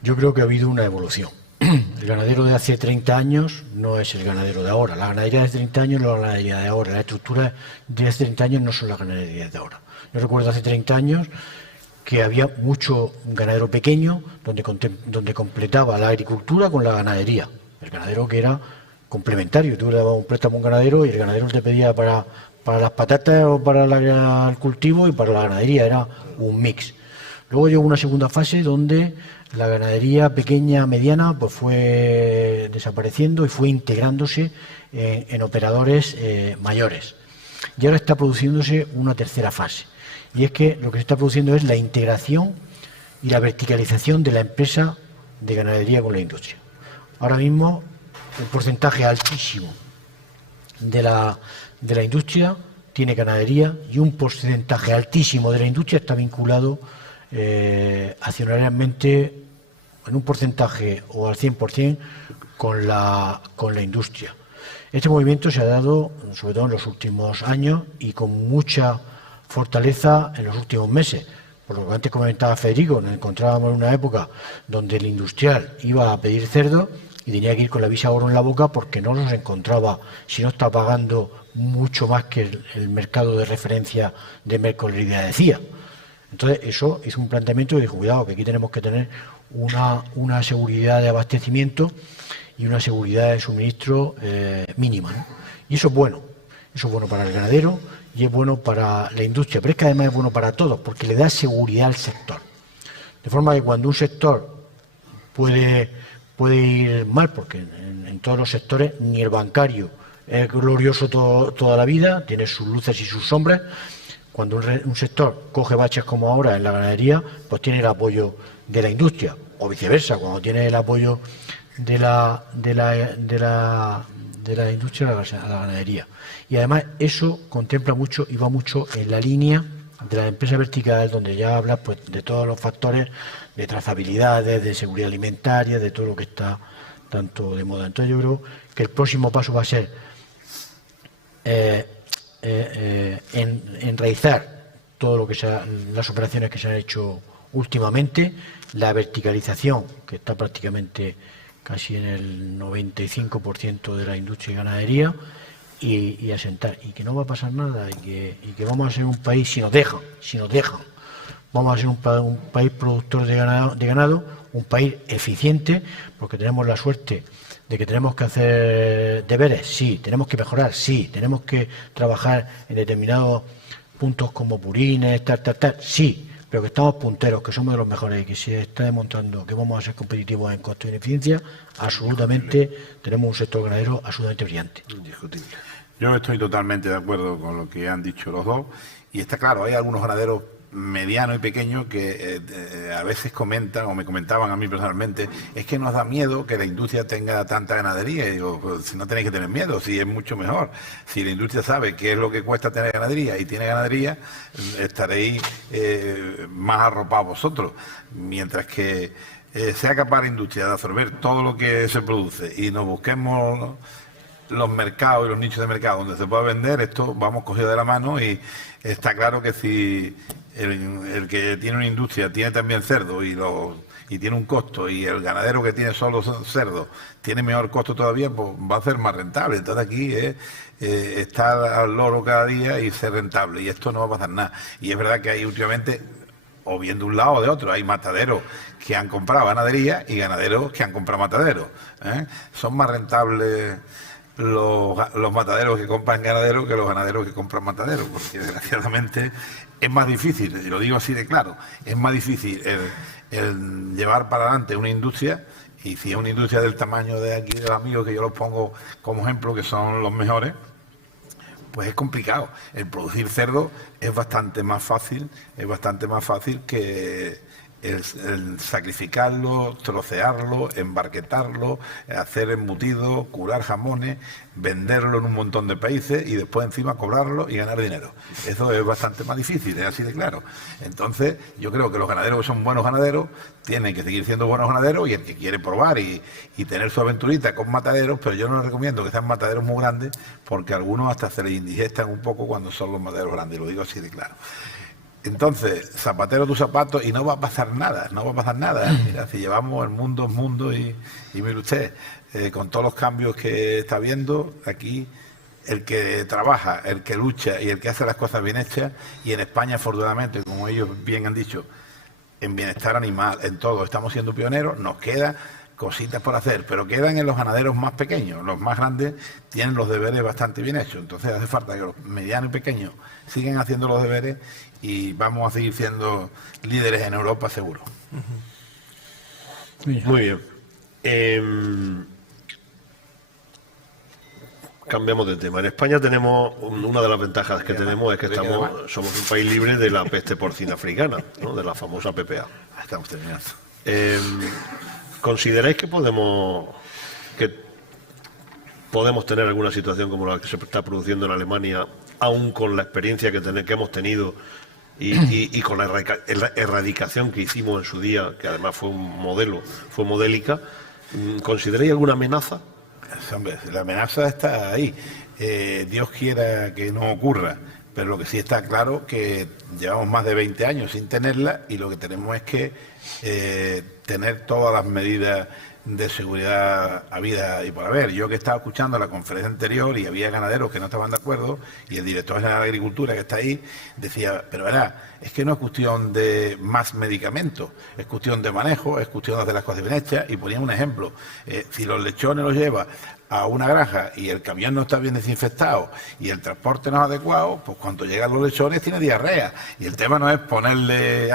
Yo creo que ha habido una evolución. El ganadero de hace 30 años no es el ganadero de ahora. La ganadería de hace 30 años no es la ganadería de ahora. La estructura de hace 30 años no son las ganaderías de ahora. Yo recuerdo hace 30 años que había mucho ganadero pequeño donde completaba la agricultura con la ganadería. El ganadero que era complementario. Tú le dabas un préstamo a un ganadero y el ganadero te pedía para las patatas o para el cultivo y para la ganadería. Era un mix. Luego llegó una segunda fase donde la ganadería pequeña, mediana, pues fue desapareciendo y fue integrándose en operadores mayores. Y ahora está produciéndose una tercera fase. Y es que lo que se está produciendo es la integración y la verticalización de la empresa de ganadería con la industria. Ahora mismo, un porcentaje altísimo de la industria tiene ganadería y un porcentaje altísimo de la industria está vinculado accionarialmente en un porcentaje o al 100% con la industria. Este movimiento se ha dado sobre todo en los últimos años y con mucha fortaleza en los últimos meses. Por lo que antes comentaba Federico, nos encontrábamos en una época donde el industrial iba a pedir cerdo y tenía que ir con la visa oro en la boca porque no los encontraba, si no está pagando mucho más que el mercado de referencia de Mercolería decía. Entonces, eso es un planteamiento que dijo, cuidado, que aquí tenemos que tener una seguridad de abastecimiento y una seguridad de suministro mínima, ¿no? Y eso es bueno para el ganadero y es bueno para la industria, pero es que además es bueno para todos, porque le da seguridad al sector. De forma que cuando un sector puede ir mal, porque en todos los sectores, ni el bancario es glorioso toda la vida, tiene sus luces y sus sombras. Cuando un sector coge baches como ahora en la ganadería, pues tiene el apoyo de la industria, o viceversa, cuando tiene el apoyo de la industria a la ganadería. Y además eso contempla mucho y va mucho en la línea de la empresa vertical, donde ya hablas pues de todos los factores de trazabilidades, de seguridad alimentaria, de todo lo que está tanto de moda. Entonces yo creo que el próximo paso va a ser enraizar todo lo que las operaciones que se han hecho últimamente, la verticalización, que está prácticamente casi en el 95% de la industria y ganadería, y asentar, y que no va a pasar nada, y que vamos a ser un país, si nos dejan, vamos a ser un país productor de ganado, un país eficiente, porque tenemos la suerte de que tenemos que hacer deberes, sí, tenemos que mejorar, sí, tenemos que trabajar en determinados puntos como purines, sí, pero que estamos punteros, que somos de los mejores y que se está demostrando que vamos a ser competitivos en costo y en eficiencia, absolutamente tenemos un sector ganadero absolutamente brillante. Indiscutible. Yo estoy totalmente de acuerdo con lo que han dicho los dos, y está claro, hay algunos ganaderos medianos y pequeños que a veces comentan, o me comentaban a mí personalmente, es que nos da miedo que la industria tenga tanta ganadería. Y digo, pues, si no tenéis que tener miedo, si es mucho mejor. Si la industria sabe qué es lo que cuesta tener ganadería y tiene ganadería, estaréis más arropados vosotros. Mientras que sea capaz la industria de absorber todo lo que se produce y nos busquemos los mercados y los nichos de mercado donde se pueda vender, esto vamos cogidos de la mano, y está claro que si el que tiene una industria tiene también cerdo y tiene un costo, y el ganadero que tiene solo cerdo tiene mejor costo todavía, pues va a ser más rentable. Entonces aquí es estar al loro cada día y ser rentable, y esto no va a pasar nada. Y es verdad que hay últimamente, o bien de un lado o de otro, hay mataderos que han comprado ganadería y ganaderos que han comprado mataderos, ¿eh? Son más rentables los mataderos que compran ganaderos que los ganaderos que compran mataderos, porque desgraciadamente es más difícil, y lo digo así de claro, es más difícil el llevar para adelante una industria, y si es una industria del tamaño de aquí de los amigos, que yo los pongo como ejemplo, que son los mejores, pues es complicado. El producir cerdo es bastante más fácil que el sacrificarlo, trocearlo, embarquetarlo, hacer embutidos, curar jamones, venderlo en un montón de países y después encima cobrarlo y ganar dinero. Eso es bastante más difícil, es así de claro. Entonces, yo creo que los ganaderos que son buenos ganaderos tienen que seguir siendo buenos ganaderos, y el que quiere probar y tener su aventurita con mataderos, pero yo no les recomiendo que sean mataderos muy grandes, porque a algunos hasta se les indigestan un poco cuando son los mataderos grandes, lo digo así de claro. Entonces, zapatero tus zapatos, y no va a pasar nada, Mira, si llevamos el mundo es mundo, y mire usted, con todos los cambios que está habiendo aquí, el que trabaja, el que lucha y el que hace las cosas bien hechas, y en España, afortunadamente, como ellos bien han dicho, en bienestar animal, en todo, estamos siendo pioneros, nos quedan cositas por hacer, pero quedan en los ganaderos más pequeños. Los más grandes tienen los deberes bastante bien hechos, entonces hace falta que los medianos y pequeños sigan haciendo los deberes, y vamos a seguir siendo líderes en Europa, seguro. Muy bien. Cambiamos de tema. En España tenemos, una de las ventajas que tenemos es que somos un país libre de la peste porcina africana, ¿no? De la famosa PPA. Estamos terminando. ¿Consideráis que podemos tener alguna situación como la que se está produciendo en Alemania, aún con la experiencia que hemos tenido y con la erradicación que hicimos en su día, que además fue modélica? ¿Consideráis alguna amenaza? Hombre, la amenaza está ahí. Dios quiera que no ocurra, pero lo que sí está claro que llevamos más de 20 años sin tenerla, y lo que tenemos es que tener todas las medidas de seguridad habida y por haber. Yo que estaba escuchando la conferencia anterior y había ganaderos que no estaban de acuerdo, y el director general de Agricultura, que está ahí, decía, pero verá, es que no es cuestión de más medicamentos, es cuestión de manejo, es cuestión de hacer las cosas bien hechas, y ponía un ejemplo. Si los lechones los lleva a una granja y el camión no está bien desinfectado y el transporte no es adecuado, pues cuando llegan los lechones tiene diarrea, y el tema no es ponerle,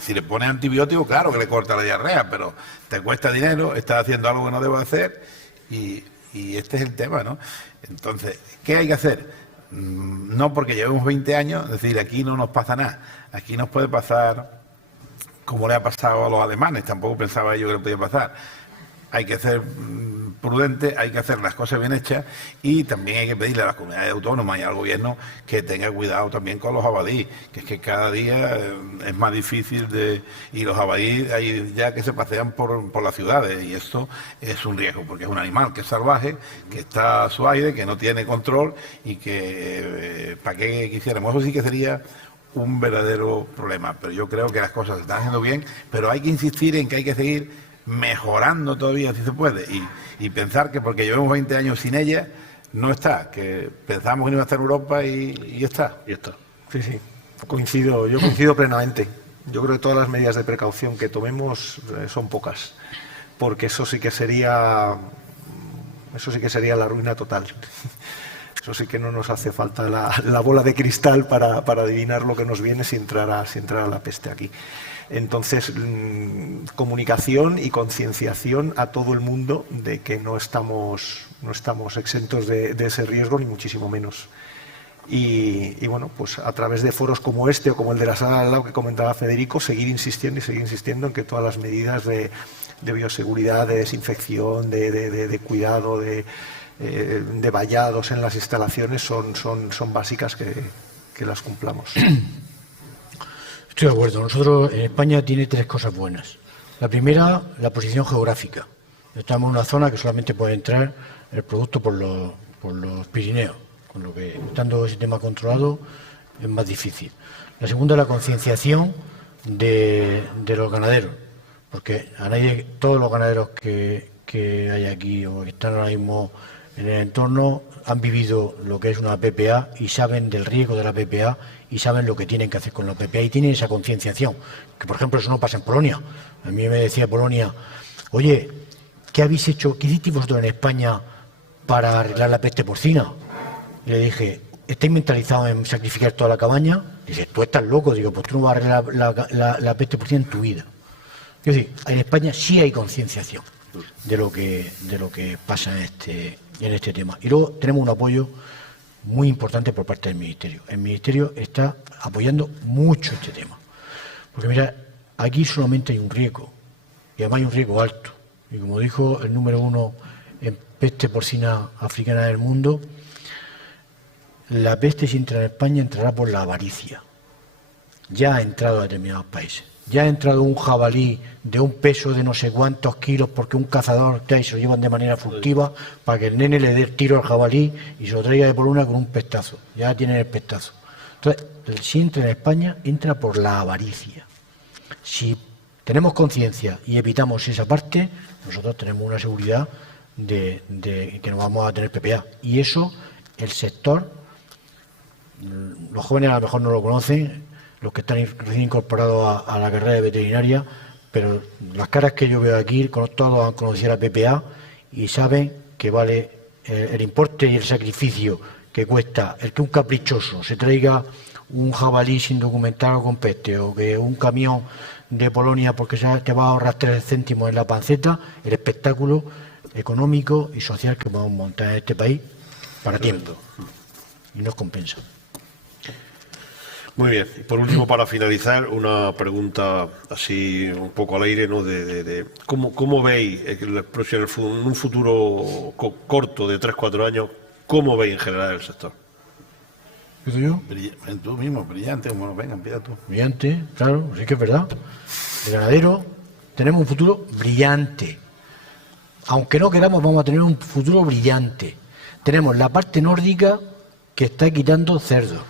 si le pones antibióticos, claro que le corta la diarrea, pero te cuesta dinero, estás haciendo algo que no debo hacer y este es el tema, ¿no? Entonces, ¿qué hay que hacer? No porque llevemos 20 años, es decir, aquí no nos pasa nada. Aquí nos puede pasar como le ha pasado a los alemanes, tampoco pensaba yo que le podía pasar. Hay que ser prudente, hay que hacer las cosas bien hechas y también hay que pedirle a las comunidades autónomas y al gobierno que tenga cuidado también con los jabalíes, que es que cada día es más difícil y los jabalíes hay ya que se pasean por las ciudades y esto es un riesgo porque es un animal que es salvaje, que está a su aire, que no tiene control y que ¿para qué quisiéramos? Eso sí que sería un verdadero problema, pero yo creo que las cosas se están haciendo bien, pero hay que insistir en que hay que seguir mejorando todavía si se puede y pensar que porque llevamos 20 años sin ella no está, que pensamos que no iba a estar en Europa y está. Y está. Sí, sí, yo coincido plenamente. Yo creo que todas las medidas de precaución que tomemos son pocas, porque eso sí que sería la ruina total. Eso sí que no nos hace falta la bola de cristal para adivinar lo que nos viene si entrara la peste aquí. Entonces, comunicación y concienciación a todo el mundo de que no estamos exentos de ese riesgo, ni muchísimo menos. Y bueno, pues a través de foros como este o como el de la sala al lado que comentaba Federico, seguir insistiendo en que todas las medidas de bioseguridad, de desinfección, de cuidado, de vallados en las instalaciones son básicas que las cumplamos. Estoy de acuerdo. Nosotros en España tiene tres cosas buenas. La primera, la posición geográfica. Estamos en una zona que solamente puede entrar el producto por los Pirineos, con lo que estando el sistema controlado es más difícil. La segunda, la concienciación de los ganaderos, porque todos los ganaderos que hay aquí o que están ahora mismo en el entorno han vivido lo que es una PPA y saben del riesgo de la PPA y saben lo que tienen que hacer con la PPA y tienen esa concienciación, que por ejemplo eso no pasa en Polonia. A mí me decía Polonia, oye, ¿qué habéis hecho, qué hicisteis vosotros en España para arreglar la peste porcina? Y le dije, ¿estáis mentalizados en sacrificar toda la cabaña? Dice, tú estás loco. Digo, pues tú no vas a arreglar la peste porcina en tu vida. Es decir, en España sí hay concienciación de lo que pasa en este tema. Y luego tenemos un apoyo muy importante por parte del Ministerio. El Ministerio está apoyando mucho este tema. Porque mira, aquí solamente hay un riesgo, y además hay un riesgo alto. Y como dijo el número 1 en peste porcina africana del mundo, la peste si entra en España entrará por la avaricia. Ya ha entrado a determinados países. Ya ha entrado un jabalí de un peso de no sé cuántos kilos porque un cazador trae y se lo llevan de manera furtiva para que el nene le dé el tiro al jabalí y se lo traiga de Polonia con un pestazo. Ya tienen el pestazo. Entonces, si entra en España, entra por la avaricia. Si tenemos conciencia y evitamos esa parte, nosotros tenemos una seguridad de que no vamos a tener PPA. Y eso, el sector, los jóvenes a lo mejor no lo conocen, los que están recién incorporados a la carrera de veterinaria, pero las caras que yo veo aquí, todos han conocido la PPA y saben que vale el importe y el sacrificio que cuesta el que un caprichoso se traiga un jabalí sin documentar o con peste, o que un camión de Polonia porque te va a ahorrar 3 céntimos en la panceta, el espectáculo económico y social que podemos montar en este país para tiempo. Y nos compensa. Muy bien. Por último, para finalizar, una pregunta así un poco al aire, ¿no? ¿Cómo veis en un futuro corto de 3-4 años, cómo veis en general el sector? ¿Empiezo yo? Tú mismo, brillante, bueno, venga, empieza tú. Brillante, claro, sí que es verdad. El ganadero, tenemos un futuro brillante. Aunque no queramos, vamos a tener un futuro brillante. Tenemos la parte nórdica que está quitando cerdos.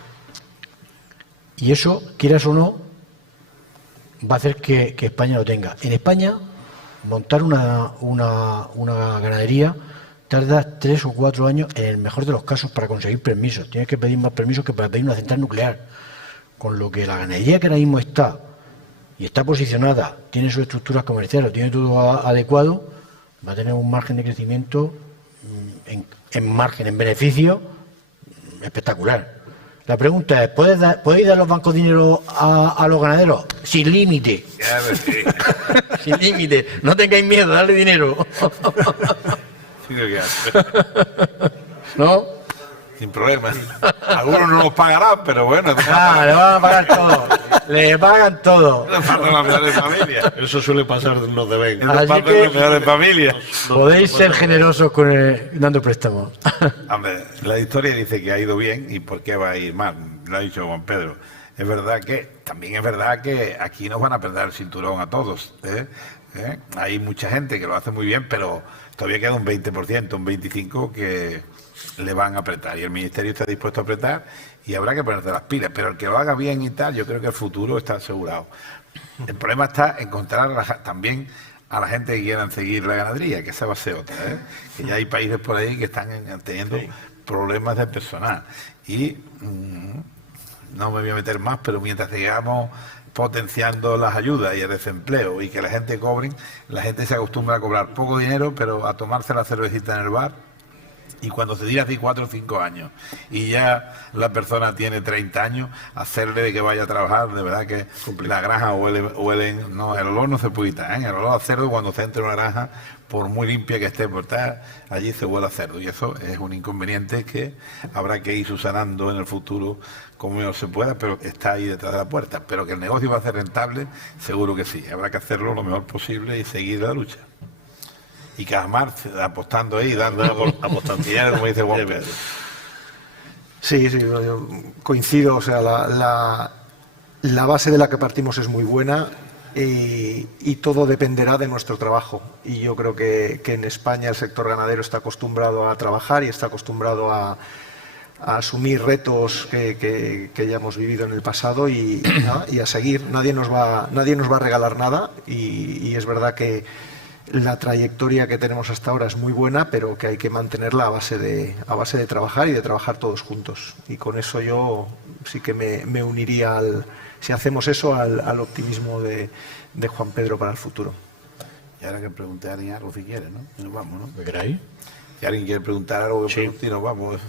Y eso, quieras o no, va a hacer que España lo tenga. En España, montar una ganadería tarda 3 o 4 años, en el mejor de los casos, para conseguir permisos. Tienes que pedir más permisos que para pedir una central nuclear. Con lo que la ganadería que ahora mismo está, y está posicionada, tiene sus estructuras comerciales, tiene todo adecuado, va a tener un margen de crecimiento en beneficio espectacular. La pregunta es, ¿podéis dar los bancos dinero a los ganaderos? Sin límite. Ya ves, sí. Sin límite. No tengáis miedo, darle dinero. Sí, que hace. ¿No? Sin problema. Algunos no nos pagarán, pero bueno. Ah, le van a pagar todo. Le pagan todo. No faltan las mejores familias. Eso suele pasarnos de vez. No Así faltan que- las mejores familias. Podéis ser generosos dando préstamos. Hombre, la historia dice que ha ido bien y ¿por qué va a ir mal? Lo ha dicho Juan Pedro. Es verdad también es verdad que aquí nos van a perder el cinturón a todos. Hay mucha gente que lo hace muy bien, pero todavía queda un 20%, un 25% que le van a apretar. Y el Ministerio está dispuesto a apretar y habrá que ponerse las pilas. Pero el que lo haga bien y tal, yo creo que el futuro está asegurado. El problema está encontrar también a la gente que quieran seguir la ganadería, que esa va a ser otra. Que ya hay países por ahí que están teniendo problemas de personal. Y no me voy a meter más, pero mientras sigamos potenciando las ayudas y el desempleo y que la gente cobre, la gente se acostumbra a cobrar poco dinero, pero a tomarse la cervecita en el bar. Y cuando se diga así 4 o 5 años y ya la persona tiene 30 años, hacerle de que vaya a trabajar, de verdad que la granja huelen, no, el olor no se puede quitar, el olor a cerdo cuando se entra en una granja, por muy limpia que esté, por estar, allí se huele a cerdo. Y eso es un inconveniente que habrá que ir subsanando en el futuro como mejor se pueda, pero está ahí detrás de la puerta. Pero que el negocio va a ser rentable, seguro que sí. Habrá que hacerlo lo mejor posible y seguir la lucha. Y Calamar apostando ahí, dando apostando dinero, como dice Juan Pedro. Sí, yo coincido, o sea, la base de la que partimos es muy buena y todo dependerá de nuestro trabajo. Y yo creo que en España el sector ganadero está acostumbrado a trabajar y está acostumbrado a asumir retos que ya hemos vivido en el pasado y a seguir. Nadie nos va a regalar nada y es verdad que la trayectoria que tenemos hasta ahora es muy buena, pero que hay que mantenerla a base de trabajar y de trabajar todos juntos. Y con eso yo sí que me uniría, si hacemos eso, al optimismo de Juan Pedro para el futuro. Y ahora que pregunte a alguien algo si quiere, ¿no? Y nos vamos, ¿no? ¿Me queráis? Si alguien quiere preguntar algo, Sí. pregunte y nos vamos.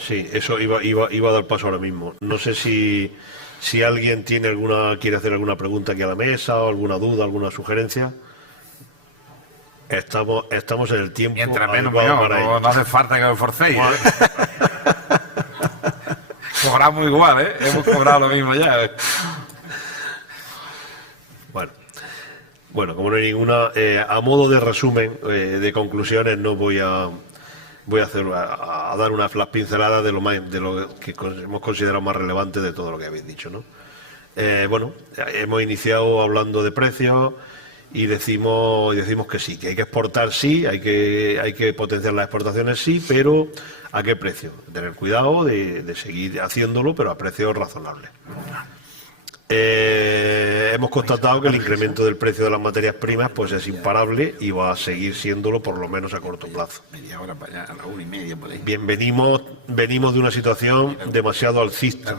Sí, eso iba a dar paso ahora mismo. No sé si alguien quiere hacer alguna pregunta aquí a la mesa, o alguna duda, alguna sugerencia. Estamos en el tiempo. Mientras menos adecuado mejor, para no, ello. no hace falta que me forcéis. Cobramos igual, ¿eh? Hemos cobrado lo mismo ya. Bueno, como no hay ninguna, a modo de resumen, de conclusiones, no voy a dar las pinceladas de lo que hemos considerado más relevante de todo lo que habéis dicho, ¿no? Hemos iniciado hablando de precios y decimos que sí, que hay que exportar, sí, hay que potenciar las exportaciones, sí, pero ¿a qué precio? Tener cuidado de seguir haciéndolo, pero a precios razonables. Hemos constatado que el incremento del precio de las materias primas pues es imparable y va a seguir siéndolo por lo menos a corto plazo. Media hora para allá, a la 1:30 por ahí. Bien, venimos de una situación demasiado alcista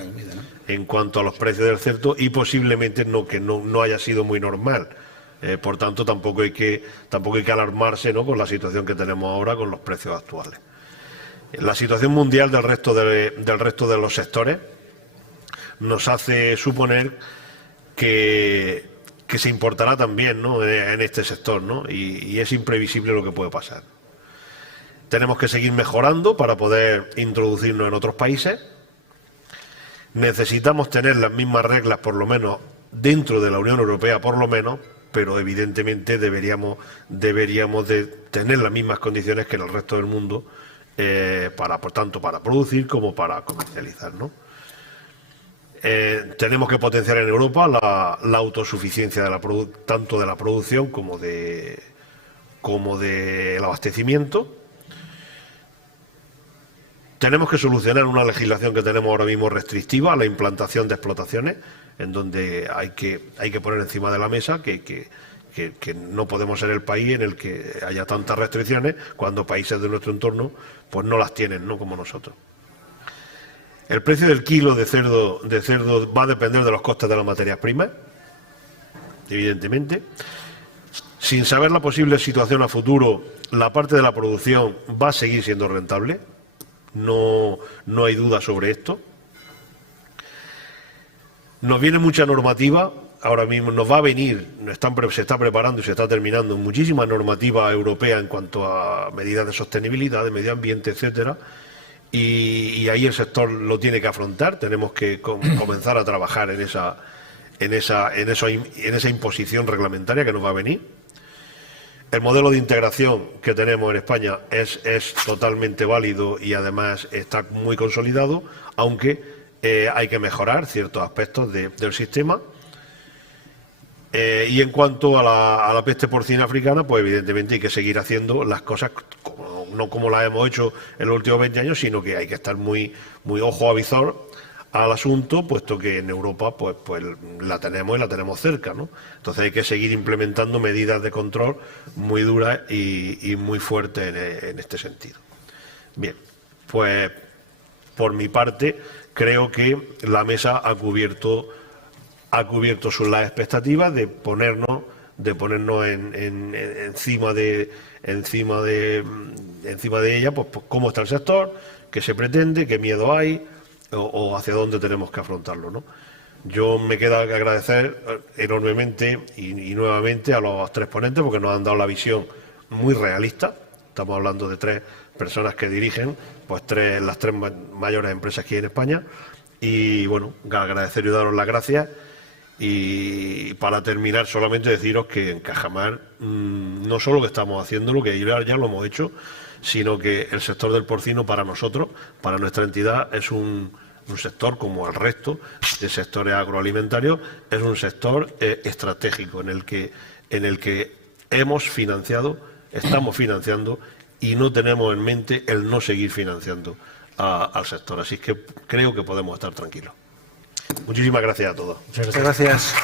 en cuanto a los precios del cerdo y posiblemente no haya sido muy normal. Por tanto, tampoco hay que alarmarse, ¿no?, con la situación que tenemos ahora con los precios actuales. La situación mundial del resto de los sectores nos hace suponer que se importará también, ¿no?, en este sector, ¿no?, y es imprevisible lo que puede pasar. Tenemos que seguir mejorando para poder introducirnos en otros países. Necesitamos tener las mismas reglas, por lo menos dentro de la Unión Europea, por lo menos, pero evidentemente deberíamos de tener las mismas condiciones que en el resto del mundo, tanto para producir como para comercializar, ¿no? Tenemos que potenciar en Europa la autosuficiencia tanto de la producción como del abastecimiento. Tenemos que solucionar una legislación que tenemos ahora mismo restrictiva a la implantación de explotaciones, en donde hay que poner encima de la mesa que no podemos ser el país en el que haya tantas restricciones cuando países de nuestro entorno pues no las tienen, no como nosotros. El precio del kilo de cerdo va a depender de los costes de las materias primas, evidentemente. Sin saber la posible situación a futuro, la parte de la producción va a seguir siendo rentable. No hay duda sobre esto. Nos viene mucha normativa, ahora mismo nos va a venir, se está preparando y se está terminando muchísima normativa europea en cuanto a medidas de sostenibilidad, de medio ambiente, etcétera, y ahí el sector lo tiene que afrontar, tenemos que comenzar a trabajar en esa imposición reglamentaria que nos va a venir. El modelo de integración que tenemos en España es totalmente válido y además está muy consolidado, aunque hay que mejorar ciertos aspectos del sistema. Y en cuanto a la peste porcina africana, pues evidentemente hay que seguir haciendo las cosas no como las hemos hecho en los últimos 20 años, sino que hay que estar muy ojo a visor al asunto, puesto que en Europa pues la tenemos y la tenemos cerca, ¿no? Entonces hay que seguir implementando medidas de control muy duras y muy fuertes en este sentido. Bien, pues por mi parte creo que la mesa ha cubierto las expectativas de ponernos encima de ella, pues cómo está el sector, qué se pretende, qué miedo hay o hacia dónde tenemos que afrontarlo, ¿no? Yo me queda que agradecer enormemente y nuevamente a los tres ponentes porque nos han dado la visión muy realista. Estamos hablando de tres personas que dirigen pues las tres mayores empresas que hay en España y bueno, agradecer y daros las gracias. Y para terminar solamente deciros que en Cajamar no solo que estamos haciendo lo que ya lo hemos hecho, sino que el sector del porcino para nosotros, para nuestra entidad, es un sector como el resto de sectores agroalimentarios, es un sector estratégico en el que estamos financiando y no tenemos en mente el no seguir financiando al sector. Así que creo que podemos estar tranquilos. Muchísimas gracias a todos. Muchas gracias.